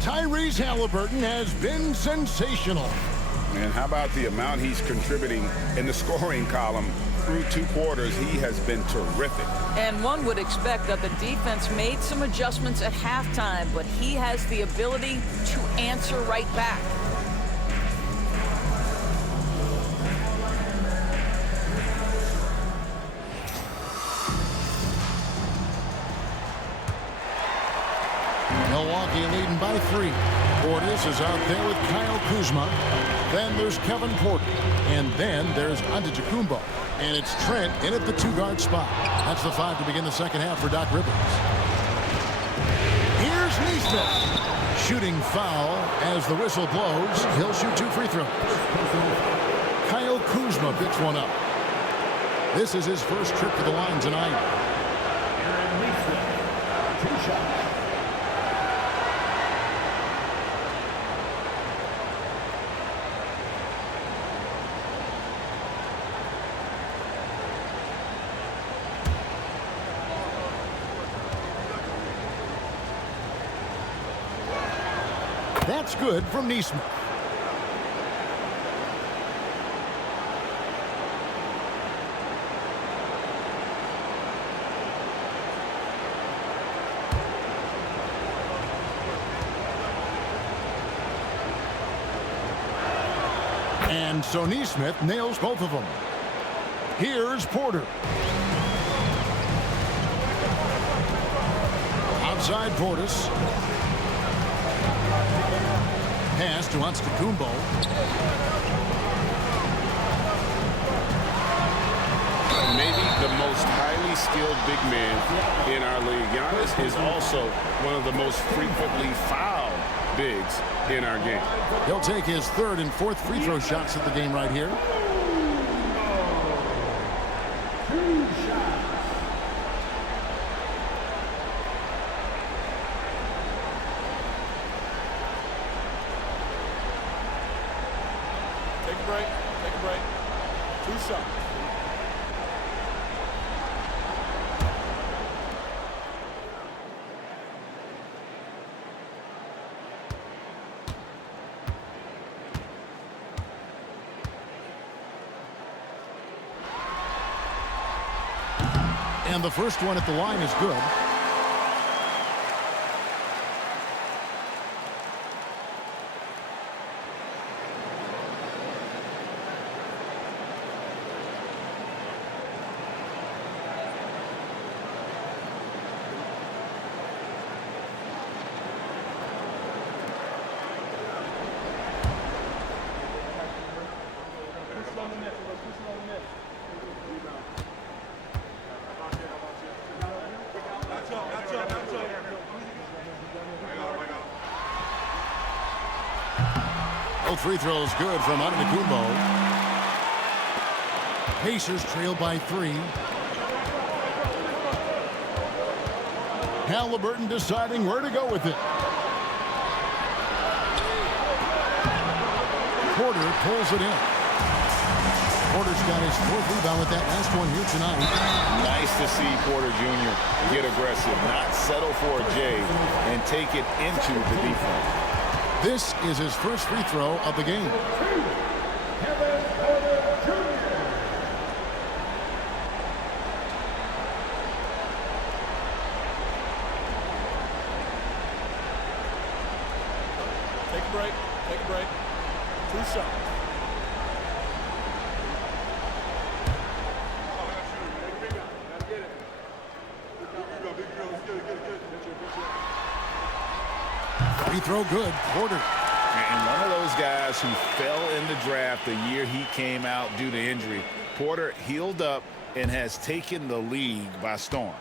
Tyrese Halliburton has been sensational. And how about the amount he's contributing in the scoring column through 2 quarters? He has been terrific. And one would expect that the defense made some adjustments at halftime, but he has the ability to answer right back. Milwaukee leading by 3. Portis is out there with Kyle Kuzma. Then there's Kevin Porter. And then there's Antetokounmpo. And it's Trent in at the 2-guard spot. That's the 5 to begin the second half for Doc Rivers. Here's Nesmith. Shooting foul as the whistle blows. He'll shoot 2 free throws. Kyle Kuzma picks one up. This is his first trip to the line tonight. Aaron Nesmith, 2 shots. That's good from Nesmith. And so Nesmith nails both of them. Here's Porter. Outside Portis. pass to Antetokounmpo. Maybe the most highly skilled big man in our league. Giannis is also one of the most frequently fouled bigs in our game. He'll take his third and fourth free throw shots at the game right here. Take a break. Take a break. 2 shots. And the first one at the line is good. Both free throws good from Antetokounmpo. Pacers trail by 3. Halliburton deciding where to go with it. Porter pulls it in. Porter's got his 4th rebound with that last one here tonight. Nice to see Porter Jr. get aggressive, not settle for a J, and take it into the defense. This is his first free throw of the game. Take a break. Take a break. 2 shots. Free throw good. Porter. And one of those guys who fell in the draft the year he came out due to injury. Porter healed up and has taken the league by storm.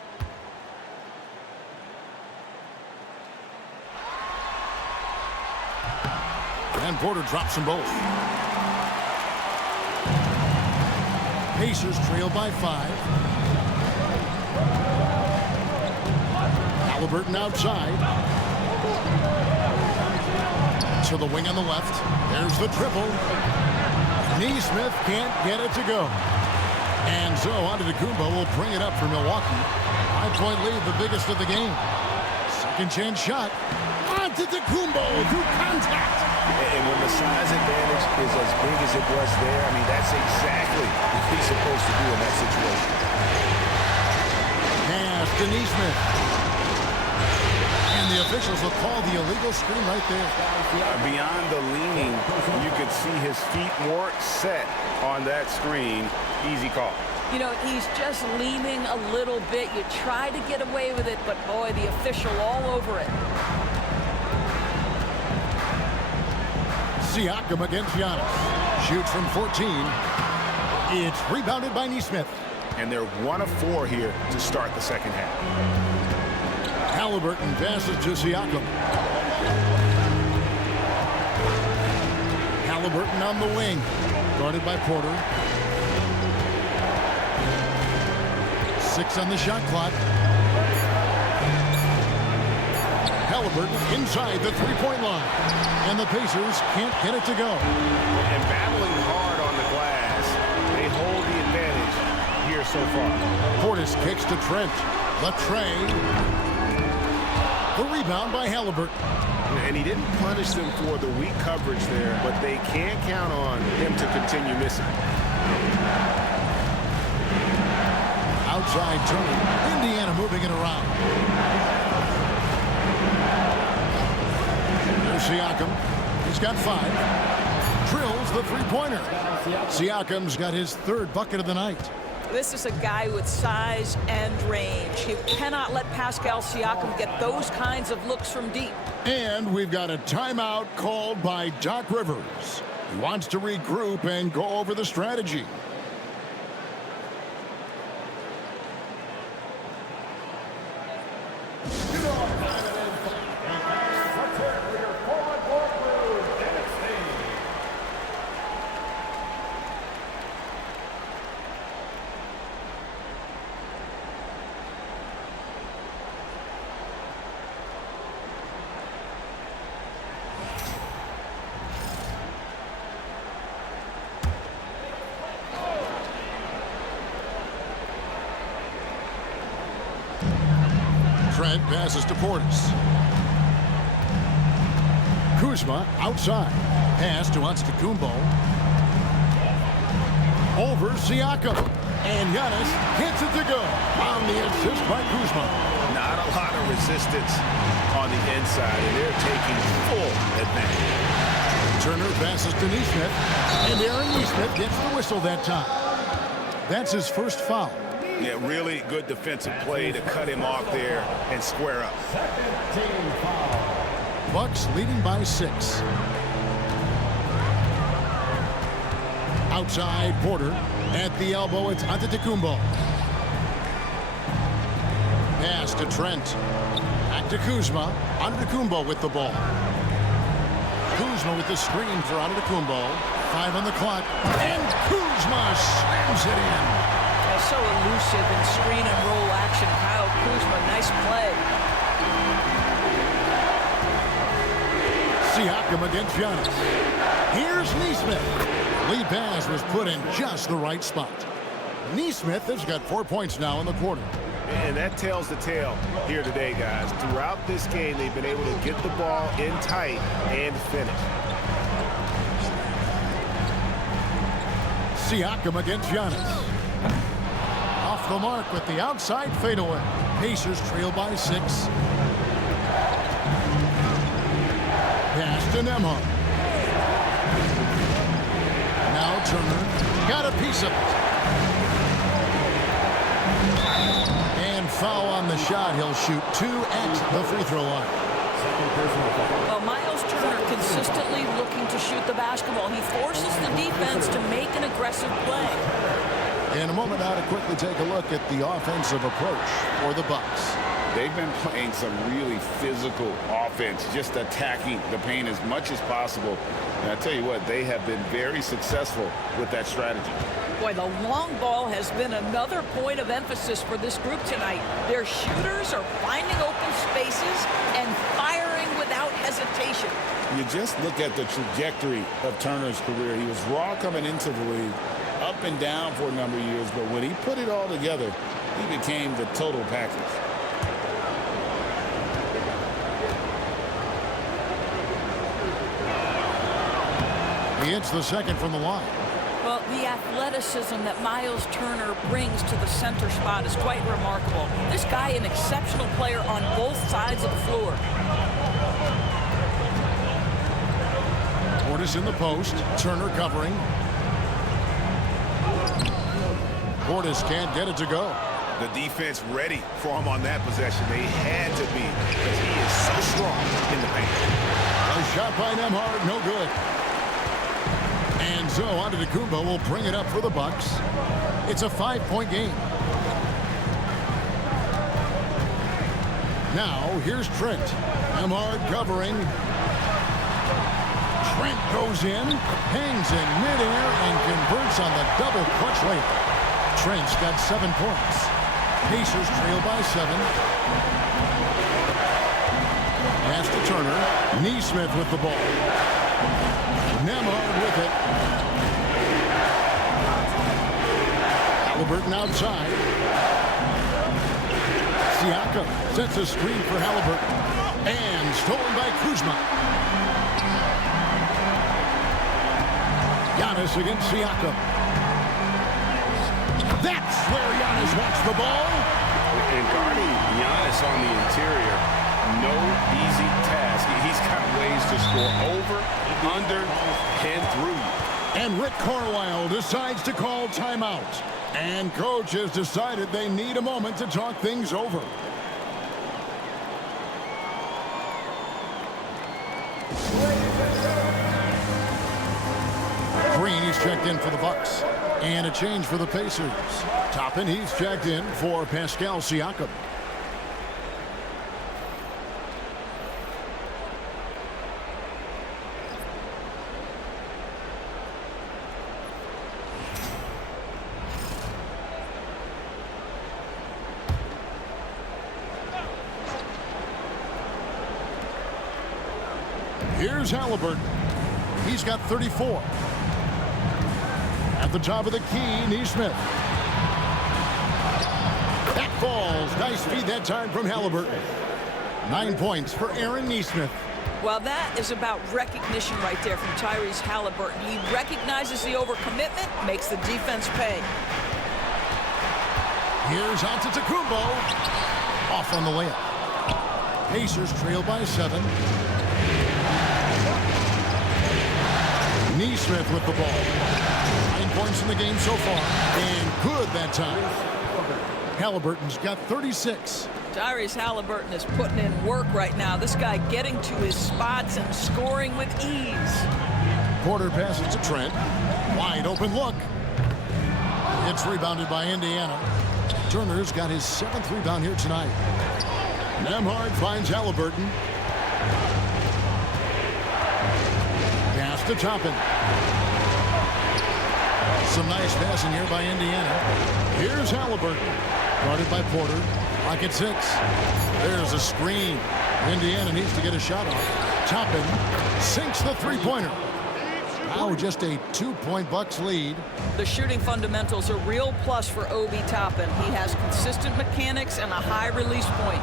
And Porter drops them both. Pacers trail by 5. Halliburton outside. To the wing on the left. There's the triple. Neesmith can't get it to go. And so Antetokounmpo will bring it up for Milwaukee. 5-point lead, the biggest of the game. Second chance shot. Antetokounmpo through contact. And when the size advantage is as big as it was there, I mean, that's exactly what he's supposed to do in that situation. Pass to Neesmith. And the officials will call the illegal screen right there. Beyond the leaning, you could see his feet more set on that screen. Easy call. You know, he's just leaning a little bit. You try to get away with it, but boy, the official all over it. Siakam against Giannis. Shoots from 14. It's rebounded by Neesmith. And they're 1 of 4 here to start the second half. Halliburton passes to Siakam. Halliburton on the wing. Guarded by Porter. 6 on the shot clock. Halliburton inside the three-point line. And the Pacers can't get it to go. And battling hard on the glass, they hold the advantage here so far. Portis kicks to Trent. The tray. The rebound by Halliburton. And he didn't punish them for the weak coverage there, but they can't count on him to continue missing. Outside turn. Indiana moving it around. There's Siakam. He's got 5. Drills the three-pointer. Siakam's got his 3rd bucket of the night. This is a guy with size and range. You cannot let Pascal Siakam get those kinds of looks from deep. And we've got a timeout called by Doc Rivers. He wants to regroup and go over the strategy. Trent passes to Portis. Kuzma outside. Pass to Antetokounmpo. Over Siakam. And Giannis gets it to go. On the assist by Kuzma. Not a lot of resistance on the inside, and they're taking full advantage. Turner passes to Nesmith. And Aaron Nesmith gets the whistle that time. That's his first foul. Yeah, really good defensive play to cut him off there and square up. Bucks leading by 6. Outside, Porter. At the elbow, it's Antetokounmpo. Pass to Trent. Back to Kuzma. Antetokounmpo with the ball. Kuzma with the screen for Antetokounmpo. 5 on the clock. And Kuzma slams it in. So elusive in screen and roll action. Kyle Kuzma, nice play. Siakam against Giannis. Here's Nesmith. Lead pass was put in just the right spot. Nesmith has got 4 points now in the quarter. And that tells the tale here today, guys. Throughout this game, they've been able to get the ball in tight and finish. Siakam against Giannis. Off the mark with the outside fadeaway. Pacers trail by 6. Pass to Nembhard. Now Turner got a piece of it. And foul on the shot. He'll shoot 2 at the free throw line. Well, Miles Turner consistently looking to shoot the basketball. He forces the defense to make an aggressive play. In a moment now to quickly take a look at the offensive approach for the Bucks. They've been playing some really physical offense, just attacking the paint as much as possible. And I tell you what, they have been very successful with that strategy. Boy, the long ball has been another point of emphasis for this group tonight. Their shooters are finding open spaces and firing without hesitation. You just look at the trajectory of Turner's career. He was raw coming into the league, up and down for a number of years, but when he put it all together, he became the total package. He hits the second from the line. Well, the athleticism that Miles Turner brings to the center spot is quite remarkable. This guy, an exceptional player on both sides of the floor. Portis in the post. Turner covering. Portis can't get it to go. The defense ready for him on that possession. They had to be, because he is so strong in the paint. A shot by Nembhard, no good. And so Antetokounmpo will bring it up for the Bucks. It's a 5-point game. Now here's Trent. Nembhard covering. Trent goes in, hangs in midair, and converts on the double clutch layup. Trent's got 7 points. Pacers trail by 7. Pass to Turner. Nesmith with the ball. Nembhard with it. Halliburton outside. Siakam sets a screen for Halliburton. And stolen by Kuzma. Giannis against Siakam. That's where Giannis wants the ball. And guarding Giannis on the interior, no easy task. He's got ways to score over, under, and through. And Rick Carlisle decides to call timeout. And coach has decided they need a moment to talk things over. Green, he's checked in for the Bucks. And a change for the Pacers. Toppin, he's checked in for Pascal Siakam. Here's Halliburton. He's got 34. At the top of the key, Neesmith. That falls. Nice feed that time from Halliburton. 9 points for Aaron Neesmith. Well, that is about recognition right there from Tyrese Halliburton. He recognizes the overcommitment, makes the defense pay. Here's Antetokounmpo. Off on the layup. Pacers trail by 7. Neesmith with the ball. 9 points in the game so far. And good that time. Halliburton's got 36. Tyrese Halliburton is putting in work right now. This guy getting to his spots and scoring with ease. Porter passes to Trent. Wide open look. It's rebounded by Indiana. Turner's got his 7th rebound here tonight. Nembhard finds Halliburton. Pass to Toppin. Some nice passing here by Indiana. Here's Halliburton. Guarded by Porter. Clock at 6. There's a screen. Indiana needs to get a shot off. Toppin sinks the three-pointer. Now just a 2-point Bucks lead. The shooting fundamentals are a real plus for Obi Toppin. He has consistent mechanics and a high release point.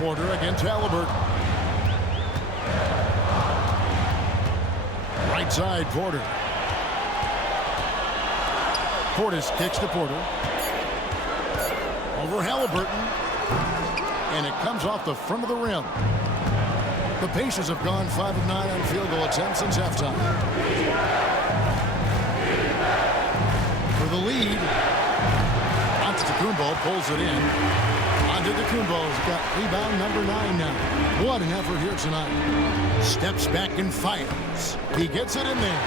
Porter against Halliburton. Right side, Porter. Portis kicks to Porter. Over Halliburton. And it comes off the front of the rim. The Pacers have gone 5 of 9 on field goal attempts since halftime. For the lead, Antetokounmpo pulls it in. Antetokounmpo's got rebound number 9 now. What an effort here tonight. Steps back and fires. He gets it in there.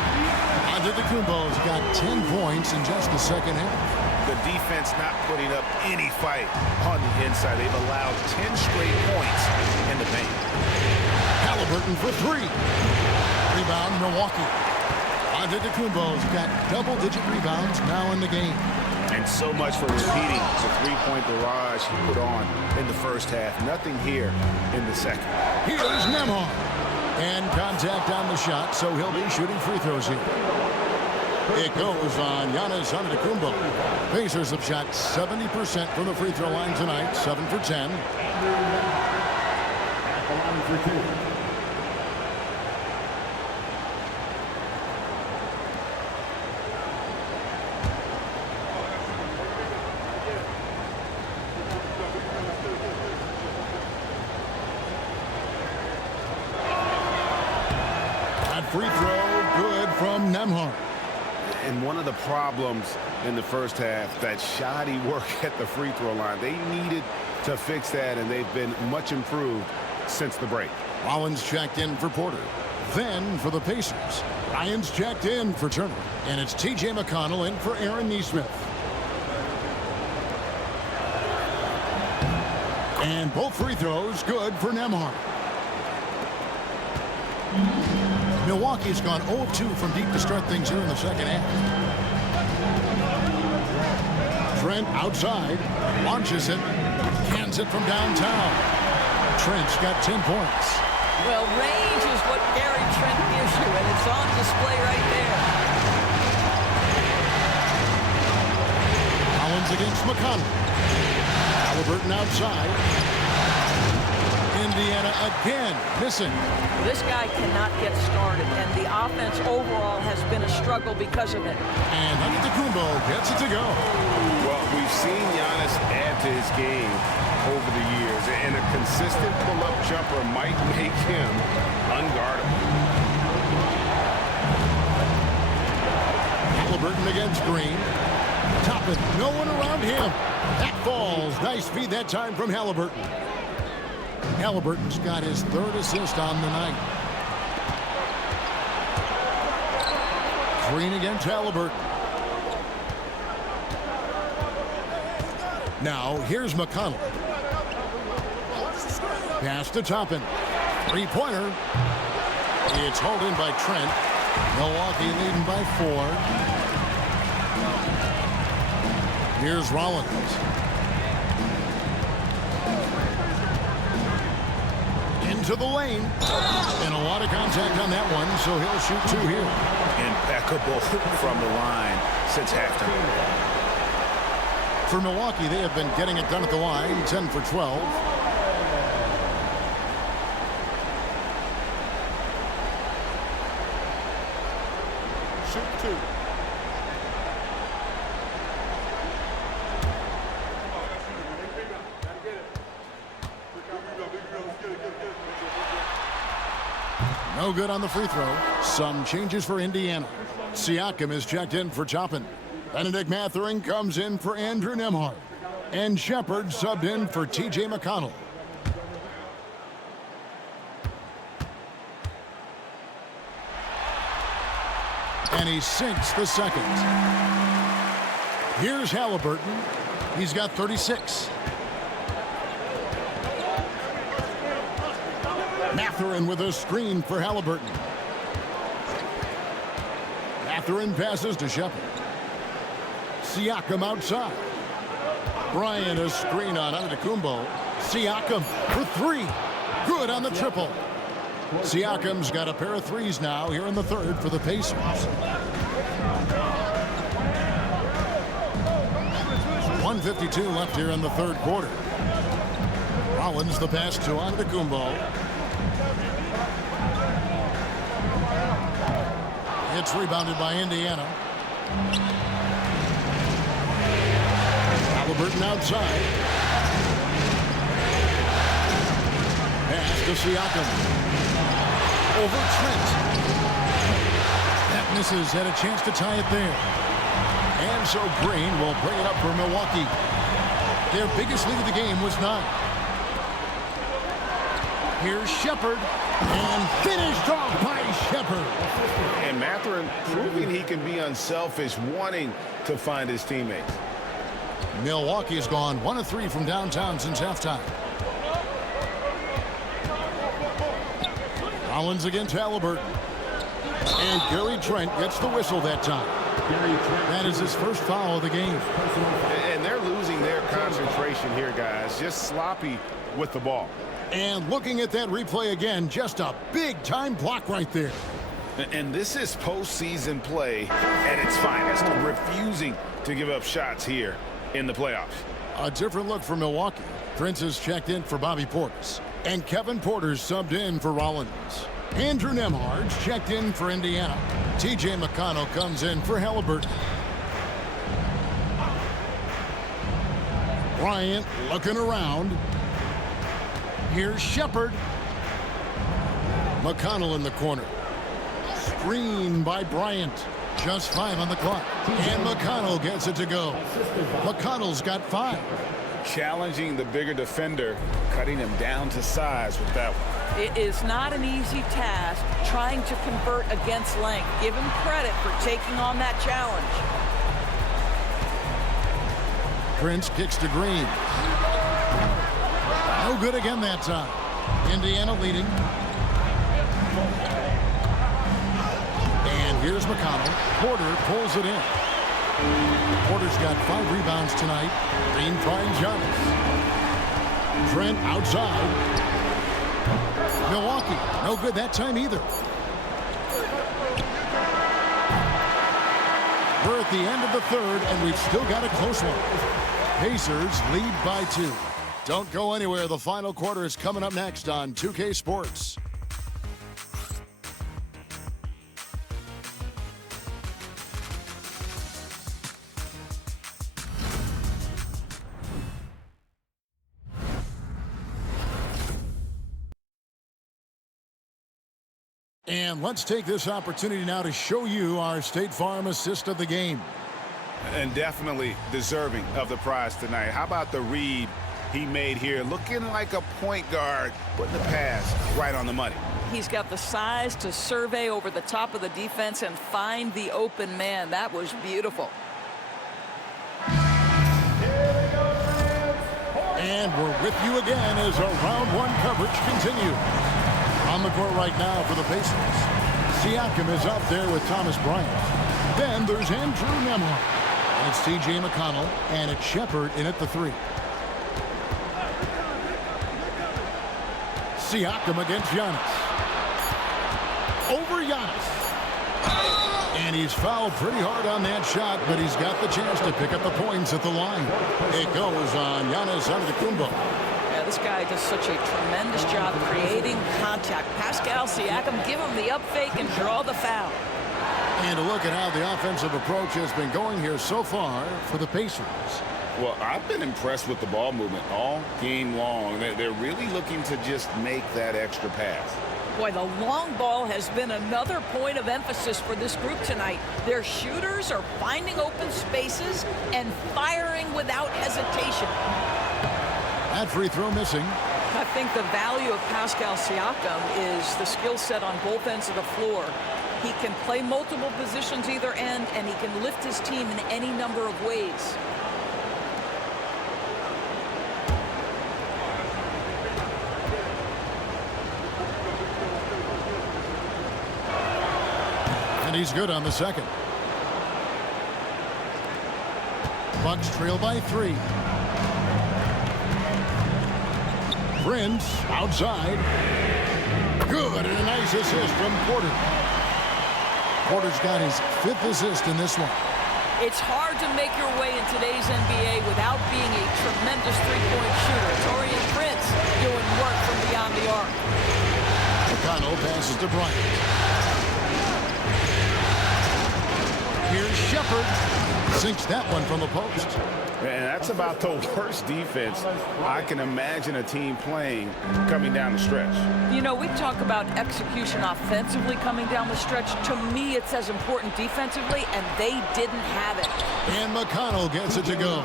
Antetokounmpo's got 10 points in just the second half. The defense not putting up any fight on the inside. They've allowed 10 straight points in the paint. Halliburton for 3. Rebound, Milwaukee. Antetokounmpo's got double-digit rebounds now in the game. And so much for repeating the three-point barrage he put on in the first half. Nothing here in the second. Here's Nembhard. And contact on the shot, so he'll be shooting free throws here. It goes on Giannis Antetokounmpo. Pacers have shot 70% from the free throw line tonight, 7 for 10. At the line for 2. Free throw, good from Nembhard. And one of the problems in the first half, that shoddy work at the free throw line. They needed to fix that, and they've been much improved since the break. Rollins checked in for Porter. Then for the Pacers, Ryan's checked in for Turner. And it's T.J. McConnell in for Aaron Neesmith. And both free throws good for Nembhard. Milwaukee's gone 0-2 from deep to start things here in the second half. Trent outside, launches it, cans it from downtown. Trent's got 10 points. Well, range is what Gary Trent gives you, and it's on display right there. Collins against McConnell. Halliburton outside. Indiana again missing. This guy cannot get started, and the offense overall has been a struggle because of it. And Antetokounmpo gets it to go. Well, we've seen Giannis add to his game over the years, and a consistent pull-up jumper might make him unguardable. Halliburton against Green. Toppin, no one around him. That falls. Nice feed that time from Halliburton. Halliburton's got his 3rd assist on the night. Green against Halliburton. Now, here's McConnell. Pass to Toppin. Three-pointer. It's hauled in by Trent. Milwaukee leading by 4. Here's Rollins. Into the lane. And a lot of contact on that one, so he'll shoot 2 here. Impeccable from the line since halftime. For Milwaukee, they have been getting it done at the line, 10 for 12. Shoot 2. No good on the free throw. Some changes for Indiana. Siakam is checked in for Toppin. Benedict Mathurin comes in for Andrew Nembhard. And Shepard subbed in for T.J. McConnell. And he sinks the second. Here's Halliburton. He's got 36. Mathurin with a screen for Halliburton. Mathurin passes to Shepard. Siakam outside. Bryant a screen on Antetokounmpo. Siakam for 3. Good on the triple. Siakam's got a pair of 3s now here in the 3rd for the Pacers. .152 left here in the 3rd quarter. Rollins the pass to Antetokounmpo. It's rebounded by Indiana. Halliburton outside. Pass to Siakam. Over Trent. That misses. Had a chance to tie it there. And so Green will bring it up for Milwaukee. Their biggest lead of the game was 9. Here's Shepard. And finished off by Shepard. And Mathurin proving he can be unselfish, wanting to find his teammates. Milwaukee has gone 1 of 3 from downtown since halftime. Rollins against Halliburton. And Gary Trent gets the whistle that time. That is his first foul of the game. And they're losing their concentration here, guys. Just sloppy with the ball. And looking at that replay again, just a big-time block right there. And this is postseason play at its finest, refusing to give up shots here in the playoffs. A different look for Milwaukee. Prince is checked in for Bobby Portis. And Kevin Porter's subbed in for Rollins. Andrew Nembhard's checked in for Indiana. T.J. McConnell comes in for Halliburton. Bryant looking around. Here's Shepard. McConnell in the corner. Screen by Bryant. Just 5 on the clock. And McConnell gets it to go. McConnell's got 5. Challenging the bigger defender, cutting him down to size with that one. It is not an easy task trying to convert against length. Give him credit for taking on that challenge. Prince kicks to Green. No good again that time. Indiana leading. And here's McConnell. Porter pulls it in. Porter's got 5 rebounds tonight. Green finds Giannis. Trent outside. Milwaukee, no good that time either. We're at the end of the 3rd, and we've still got a close one. Pacers lead by 2. Don't go anywhere. The final quarter is coming up next on 2K Sports. And let's take this opportunity now to show you our State Farm assist of the game. And definitely deserving of the prize tonight. How about the read he made here? Looking like a point guard, putting the pass right on the money. He's got the size to survey over the top of the defense and find the open man. That was beautiful. And we're with you again as our round one coverage continues. On the court right now for the Pacers. Siakam is out there with Thomas Bryant. Then there's Andrew Nembhard. It's T.J. McConnell, and it's Shepard in at the 3. Siakam against Giannis. Over Giannis. And he's fouled pretty hard on that shot, but he's got the chance to pick up the points at the line. It goes on Giannis Antetokounmpo. Yeah, this guy does such a tremendous job creating contact. Pascal Siakam, give him the up fake and draw the foul. And a look at how the offensive approach has been going here so far for the Pacers. Well, I've been impressed with the ball movement all game long. They're really looking to just make that extra pass. Boy, the long ball has been another point of emphasis for this group tonight. Their shooters are finding open spaces and firing without hesitation. That free throw missing. I think the value of Pascal Siakam is the skill set on both ends of the floor. He can play multiple positions either end, and he can lift his team in any number of ways. And he's good on the second. Bucks trail by 3. Prince outside. Good, and a nice assist from Porter. Porter's got his 5th assist in this one. It's hard to make your way in today's NBA without being a tremendous three-point shooter. Taurean Prince doing work from beyond the arc. McConnell passes to Bryant. Here's Shepard. Sinks that one from the post. And that's about the worst defense I can imagine a team playing coming down the stretch. You know, we talk about execution offensively coming down the stretch. To me, it's as important defensively, and they didn't have it. And McConnell gets it to go.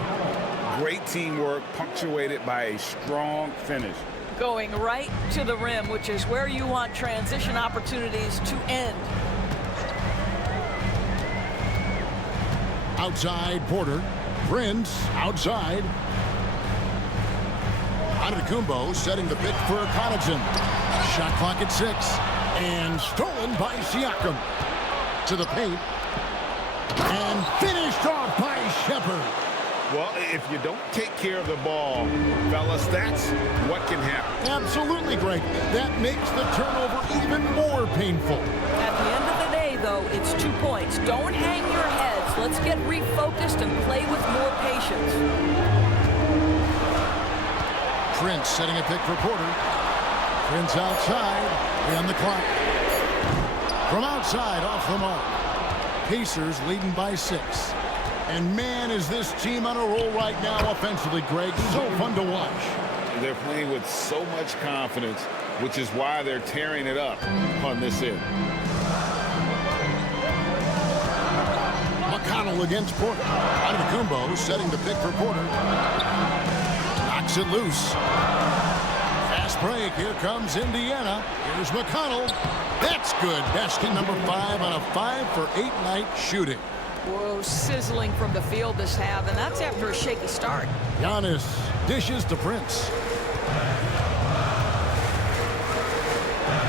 Great teamwork, punctuated by a strong finish. Going right to the rim, which is where you want transition opportunities to end. Outside, Porter. Prince outside. Antetokounmpo setting the pick for Connaughton. Shot clock at 6. And stolen by Siakam. To the paint. And finished off by Shepard. Well, if you don't take care of the ball, fellas, that's what can happen. Absolutely, Greg. That makes the turnover even more painful. At the end of the day, though, it's 2 points. Don't hang your heads. Let's get refocused and play with more patience. Prince setting a pick for Porter. Prince outside. And the clock. From outside, off the mark. Pacers leading by 6. And man, is this team on a roll right now offensively, Greg. So fun to watch. They're playing with so much confidence, which is why they're tearing it up on this end. McConnell against Porter. Antetokounmpo setting the pick for Porter. Knocks it loose. Fast break. Here comes Indiana. Here's McConnell. That's good. Basket number 5 on a 5-for-8 night shooting. Whoa, sizzling from the field this half, and that's after a shaky start. Giannis dishes to Prince.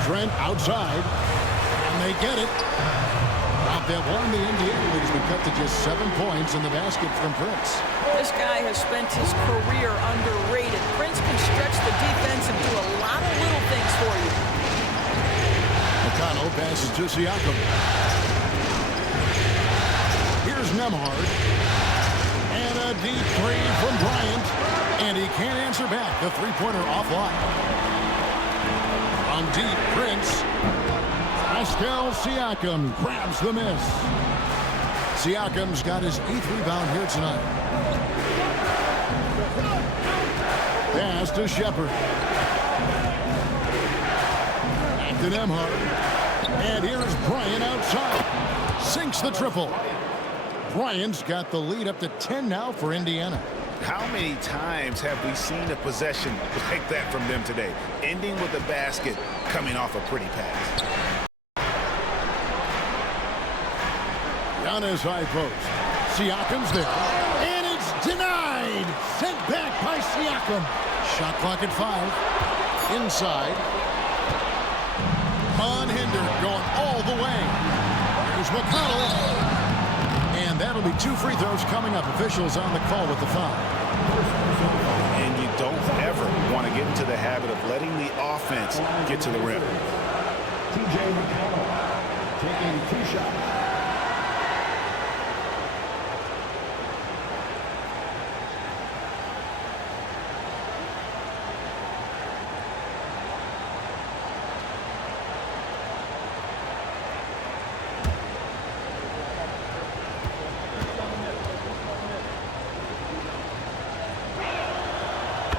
Trent outside. And they get it. Out that one, the Indiana lead has been cut to just 7 points in the basket from Prince. This guy has spent his career underrated. Prince can stretch the defense and do a lot of little things for you. McConnell passes to Siakam. Here's Nembhard. And a deep 3 from Bryant. And he can't answer back. The three-pointer offline. From deep, Prince. Pascal Siakam grabs the miss. Siakam's got his 8th rebound here tonight. Pass to Shepard. Back to Nembhard. And here's Bryant outside. Sinks the triple. Bryant's got the lead up to 10 now for Indiana. How many times have we seen a possession like that from them today? Ending with a basket, coming off a pretty pass. Giannis high post. Siakam's there. And it's denied. Sent back by Siakam. Shot clock at 5. Inside. Unhindered, going all the way. Here's McConnell. And that'll be 2 free throws coming up. Officials on the call with the foul. And you don't ever want to get into the habit of letting the offense get to the rim. TJ McConnell taking 2 shots.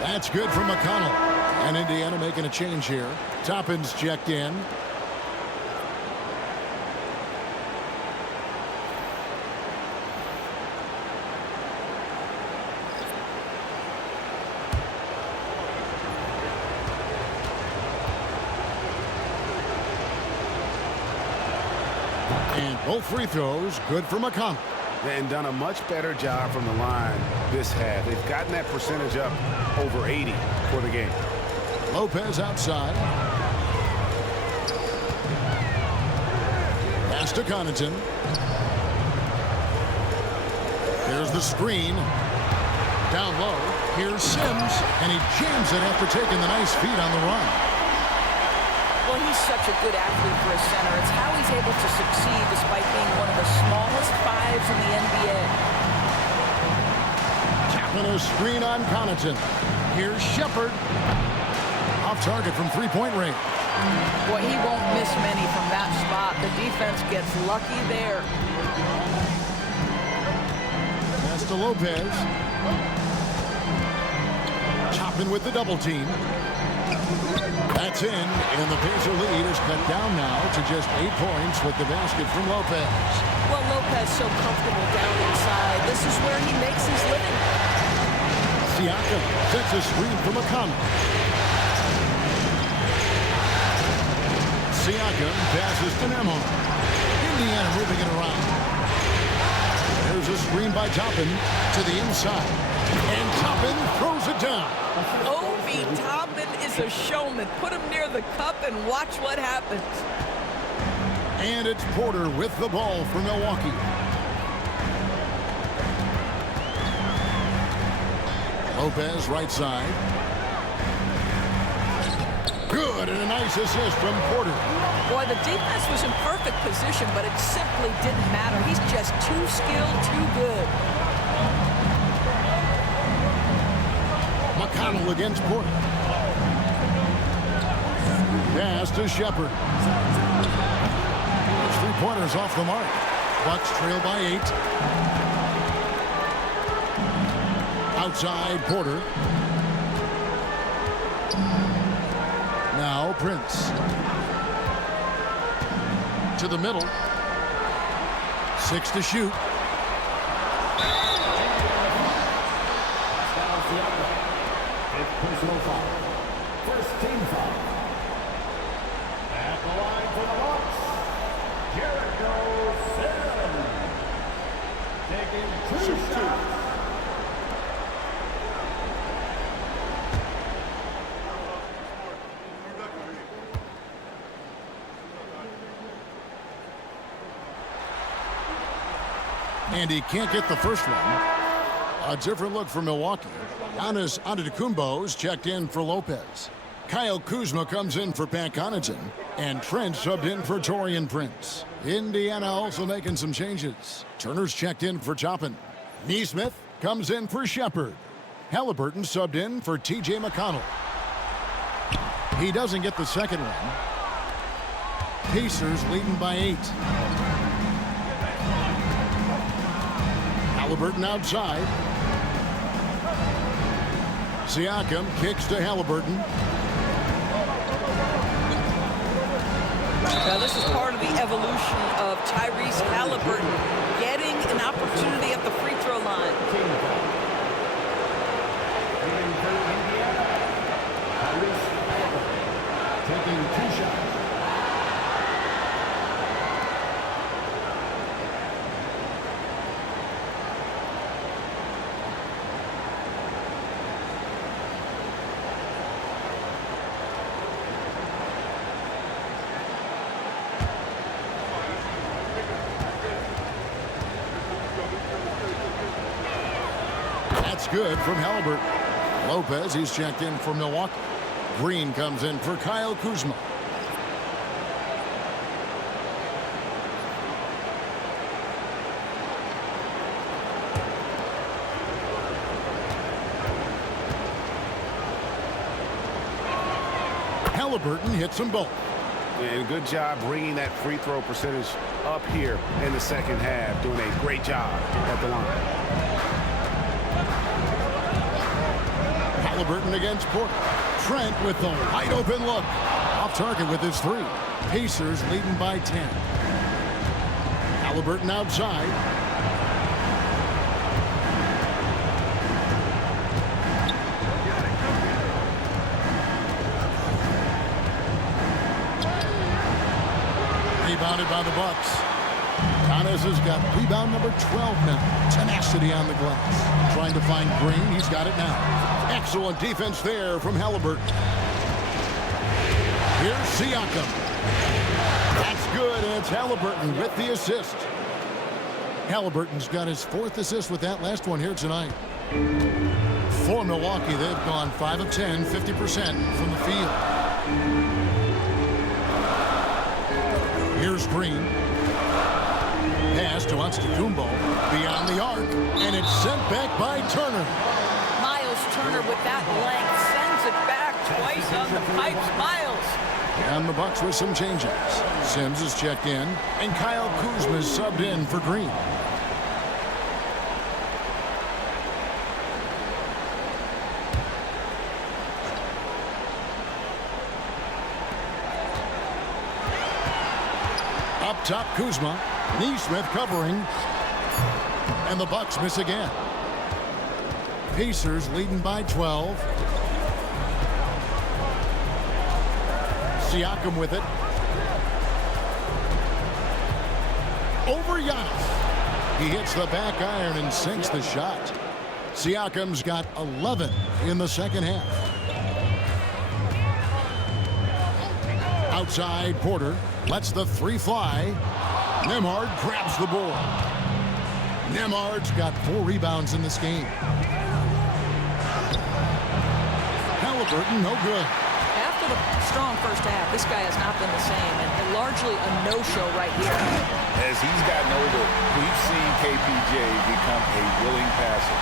That's good for McConnell. And Indiana making a change here. Toppin's checked in. And both free throws good for McConnell. And done a much better job from the line this half. They've gotten that percentage up over 80 for the game. Lopez outside. Pass to Connaughton. There's the screen. Down low. Here's Sims. And he jams it after taking the nice feed on the run. Well, he's such a good athlete for a center. It's how he's able to succeed despite being one of the smallest 5s in the NBA. Tapping a screen on Connaughton. Here's Shepard. Off target from three-point range. Boy, he won't miss many from that spot. The defense gets lucky there. Pass to Lopez. Toppin with the double team. That's in, and the Pacer lead is cut down now to just 8 points with the basket from Lopez. Well, Lopez so comfortable down inside. This is where he makes his living. Siakam sets a screen for McConnell. Siakam passes to Nemo. Indiana moving it around. There's a screen by Toppin to the inside. And Toppin throws it down. Obi Toppin is a showman. Put him near the cup and watch what happens. And it's Porter with the ball for Milwaukee. Lopez right side. Good, and a nice assist from Porter. Boy, the defense was in perfect position, but it simply didn't matter. He's just too skilled, too good. McConnell against Porter. Pass to Shepard. 3-pointers off the mark. Bucks trail by 8. Outside Porter. Now Prince. To the middle. 6 to shoot. Personal foul. First team foul. At the line for the Bucks, Jericho Sims. Taking 2 shots. And he can't get the first one. A different look for Milwaukee. Giannis Antetokounmpo's checked in for Lopez. Kyle Kuzma comes in for Pat Connaughton. And Trent subbed in for Taurean Prince. Indiana also making some changes. Turner's checked in for Toppin. Nesmith comes in for Shepard. Halliburton subbed in for TJ McConnell. He doesn't get the second one. Pacers leading by 8. Halliburton outside. Siakam kicks to Halliburton. Now, this is part of the evolution of Tyrese Halliburton getting an opportunity at the free throw line. Taking 2 shots. That's good from Halliburton. Lopez, he's checked in for Milwaukee. Green comes in for Kyle Kuzma. Halliburton hits them both. And good job bringing that free throw percentage up here in the second half. Doing a great job at the line. Halliburton against Porter. Trent with the wide open look. Off target with his 3. Pacers leading by 10. Halliburton outside. Rebounded by the Bucks. Giannis has got rebound number 12 now. Tenacity on the glass. Trying to find Green. He's got it now. Excellent defense there from Halliburton. Here's Siakam. That's good, and it's Halliburton with the assist. Halliburton's got his 4th assist with that last one here tonight. For Milwaukee, they've gone 5 of 10, 50% from the field. Here's Green. Pass to Antetokounmpo. Beyond the arc, and it's sent back by Turner. Miles Turner with that length sends it back twice on the pipes. Miles. And the Bucks with some changes. Sims is checked in, and Kyle Kuzma is subbed in for Green. Up top, Kuzma. Neesmith covering. And the Bucks miss again. Pacers leading by 12. Siakam with it. Over Giannis. He hits the back iron and sinks the shot. Siakam's got 11 in the second half. Outside, Porter lets the 3 fly. Nembhard grabs the board. Nembhard's got 4 rebounds in this game. Halliburton, no good. After the strong first half, this guy has not been the same, and largely a no-show right here. As he's gotten older, we've seen KPJ become a willing passer.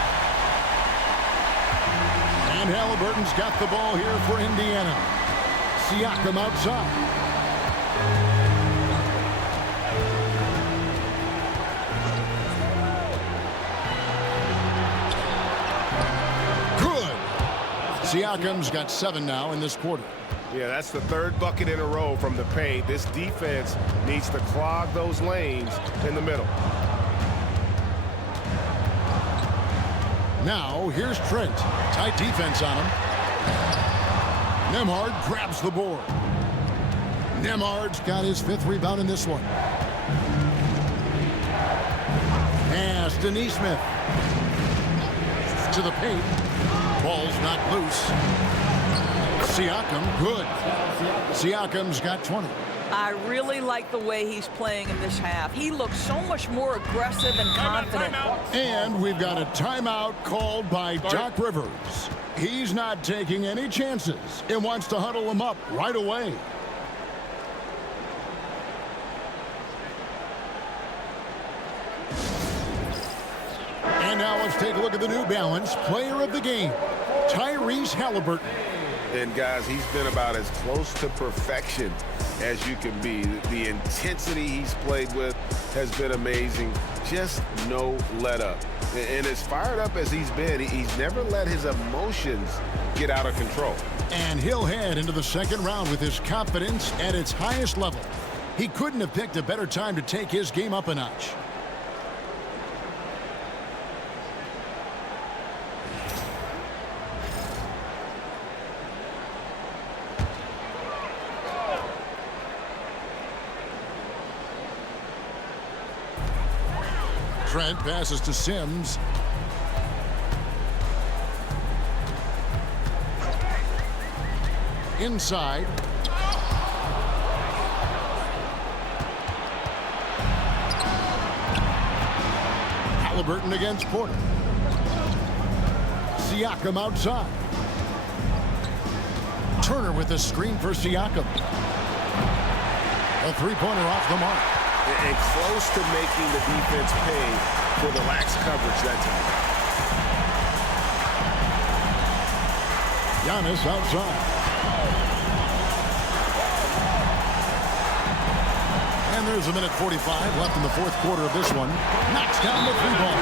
And Halliburton's got the ball here for Indiana. Siakam outside. Siakam's got 7 now in this quarter. Yeah, that's the 3rd bucket in a row from the paint. This defense needs to clog those lanes in the middle. Now, here's Trent. Tight defense on him. Nembhard grabs the board. Nembhard's got his 5th rebound in this one. Pass to Neesmith. To the paint. Ball's not loose. Siakam, good. Siakam's got 20. I really like the way he's playing in this half. He looks so much more aggressive and confident. And we've got a timeout called by Doc Rivers. He's not taking any chances and wants to huddle him up right away. And now let's take a look at the New Balance player of the game, Tyrese Halliburton. And guys, he's been about as close to perfection as you can be. The intensity he's played with has been amazing. Just no let up. And as fired up as he's been, he's never let his emotions get out of control. And he'll head into the second round with his confidence at its highest level. He couldn't have picked a better time to take his game up a notch. Trent passes to Sims. Inside. Halliburton against Porter. Siakam outside. Turner with a screen for Siakam. A three-pointer off the mark. And close to making the defense pay for the lax coverage that time. Giannis outside. And there's a minute 45 left in the fourth quarter of this one. Knocks down the three ball.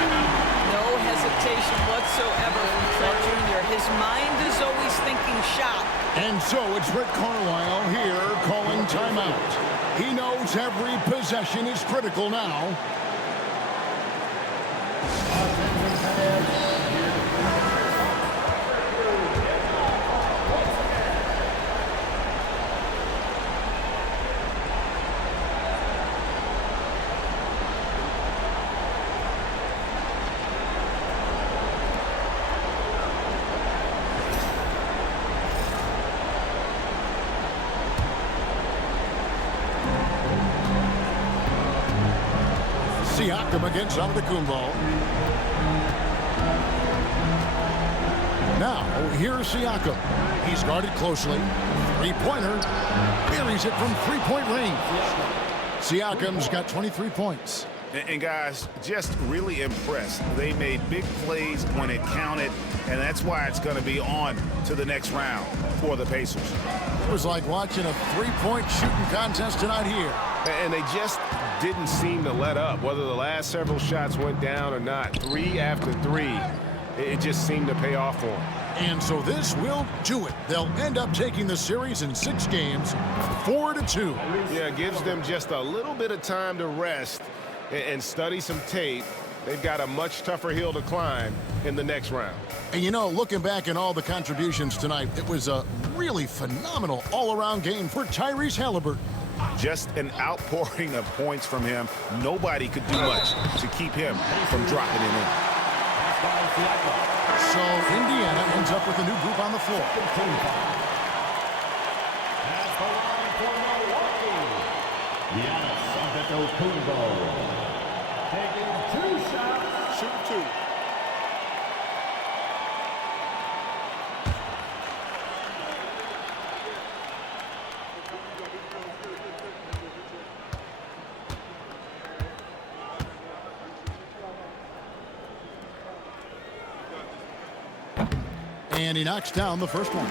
No hesitation whatsoever from Trent Jr. His mind is always thinking shot. And so it's Rick Carlisle here calling timeout. He knows every possession is critical now. Siakam against Antetokounmpo. Now, here's Siakam. He's guarded closely. Three-pointer. Buries it from three-point range. Siakam's got 23 points. And guys, just really impressed. They made big plays when it counted, and that's why it's going to be on to the next round for the Pacers. It was like watching a three-point shooting contest tonight here. And they just didn't seem to let up. Whether the last several shots went down or not, three after three, it just seemed to pay off for them. And so this will do it. They'll end up taking the series in 6 games, 4-2. Yeah, it gives them just a little bit of time to rest and study some tape. They've got a much tougher hill to climb in the next round. And you know, looking back at all the contributions tonight, it was a really phenomenal all-around game for Tyrese Halliburton. Just an outpouring of points from him. Nobody could do much to keep him from dropping it in. So Indiana ends up with a new group on the floor. That's the line for Milwaukee. Giannis Antetokounmpo. Taking 2 shots. Shoot 2. And he knocks down the first one.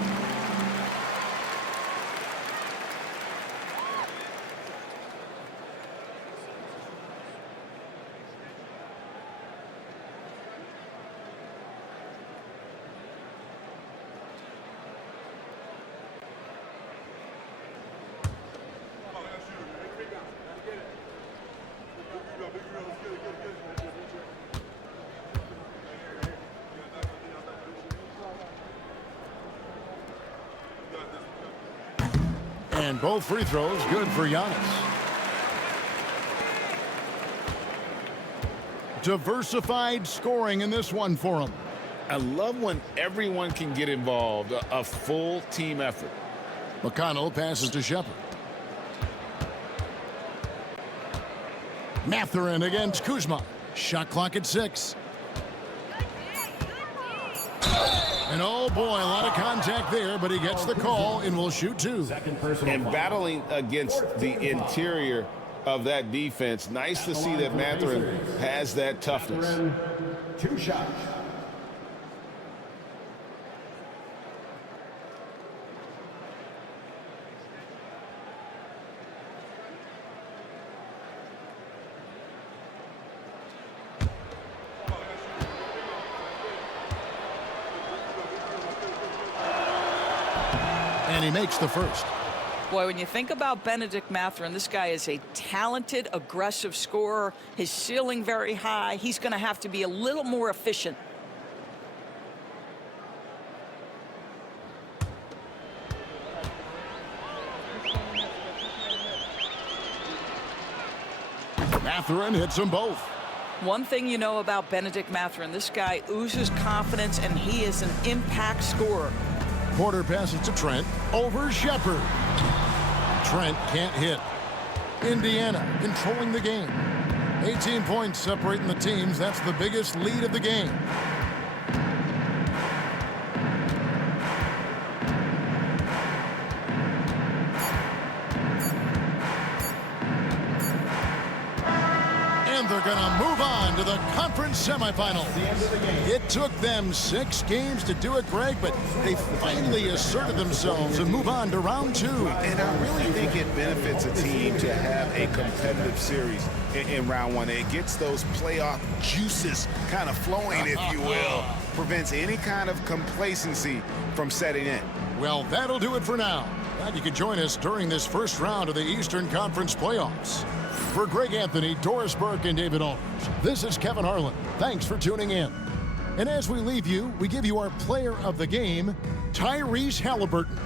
And both free throws good for Giannis. Diversified scoring in this one for him. I love when everyone can get involved, a full team effort. McConnell passes to Shepard. Mathurin against Kuzma. Shot clock at 6. And oh boy, a lot of contact there, but he gets the call and will shoot 2. And battling against the interior of that defense, nice to see that Mathurin has that toughness. 2 shots. And he makes the first. Boy, when you think about Benedict Mathurin, this guy is a talented, aggressive scorer. His ceiling very high. He's going to have to be a little more efficient. Mathurin hits them both. One thing you know about Benedict Mathurin, this guy oozes confidence, and he is an impact scorer. Porter passes to Trent over Shepherd. Trent can't hit. Indiana controlling the game. 18 points separating the teams. That's the biggest lead of the game. And they're going to move on to the conference semifinals. It took them 6 games to do it, Greg, but they finally asserted themselves and move on to round 2. And I really think it benefits a team to have a competitive series in round 1. It gets those playoff juices kind of flowing, if you will. Prevents any kind of complacency from setting in. Well, that'll do it for now. Glad you could join us during this first round of the Eastern Conference playoffs. For Greg Anthony, Doris Burke, and David Aldridge, this is Kevin Harlan. Thanks for tuning in. And as we leave you, we give you our player of the game, Tyrese Halliburton.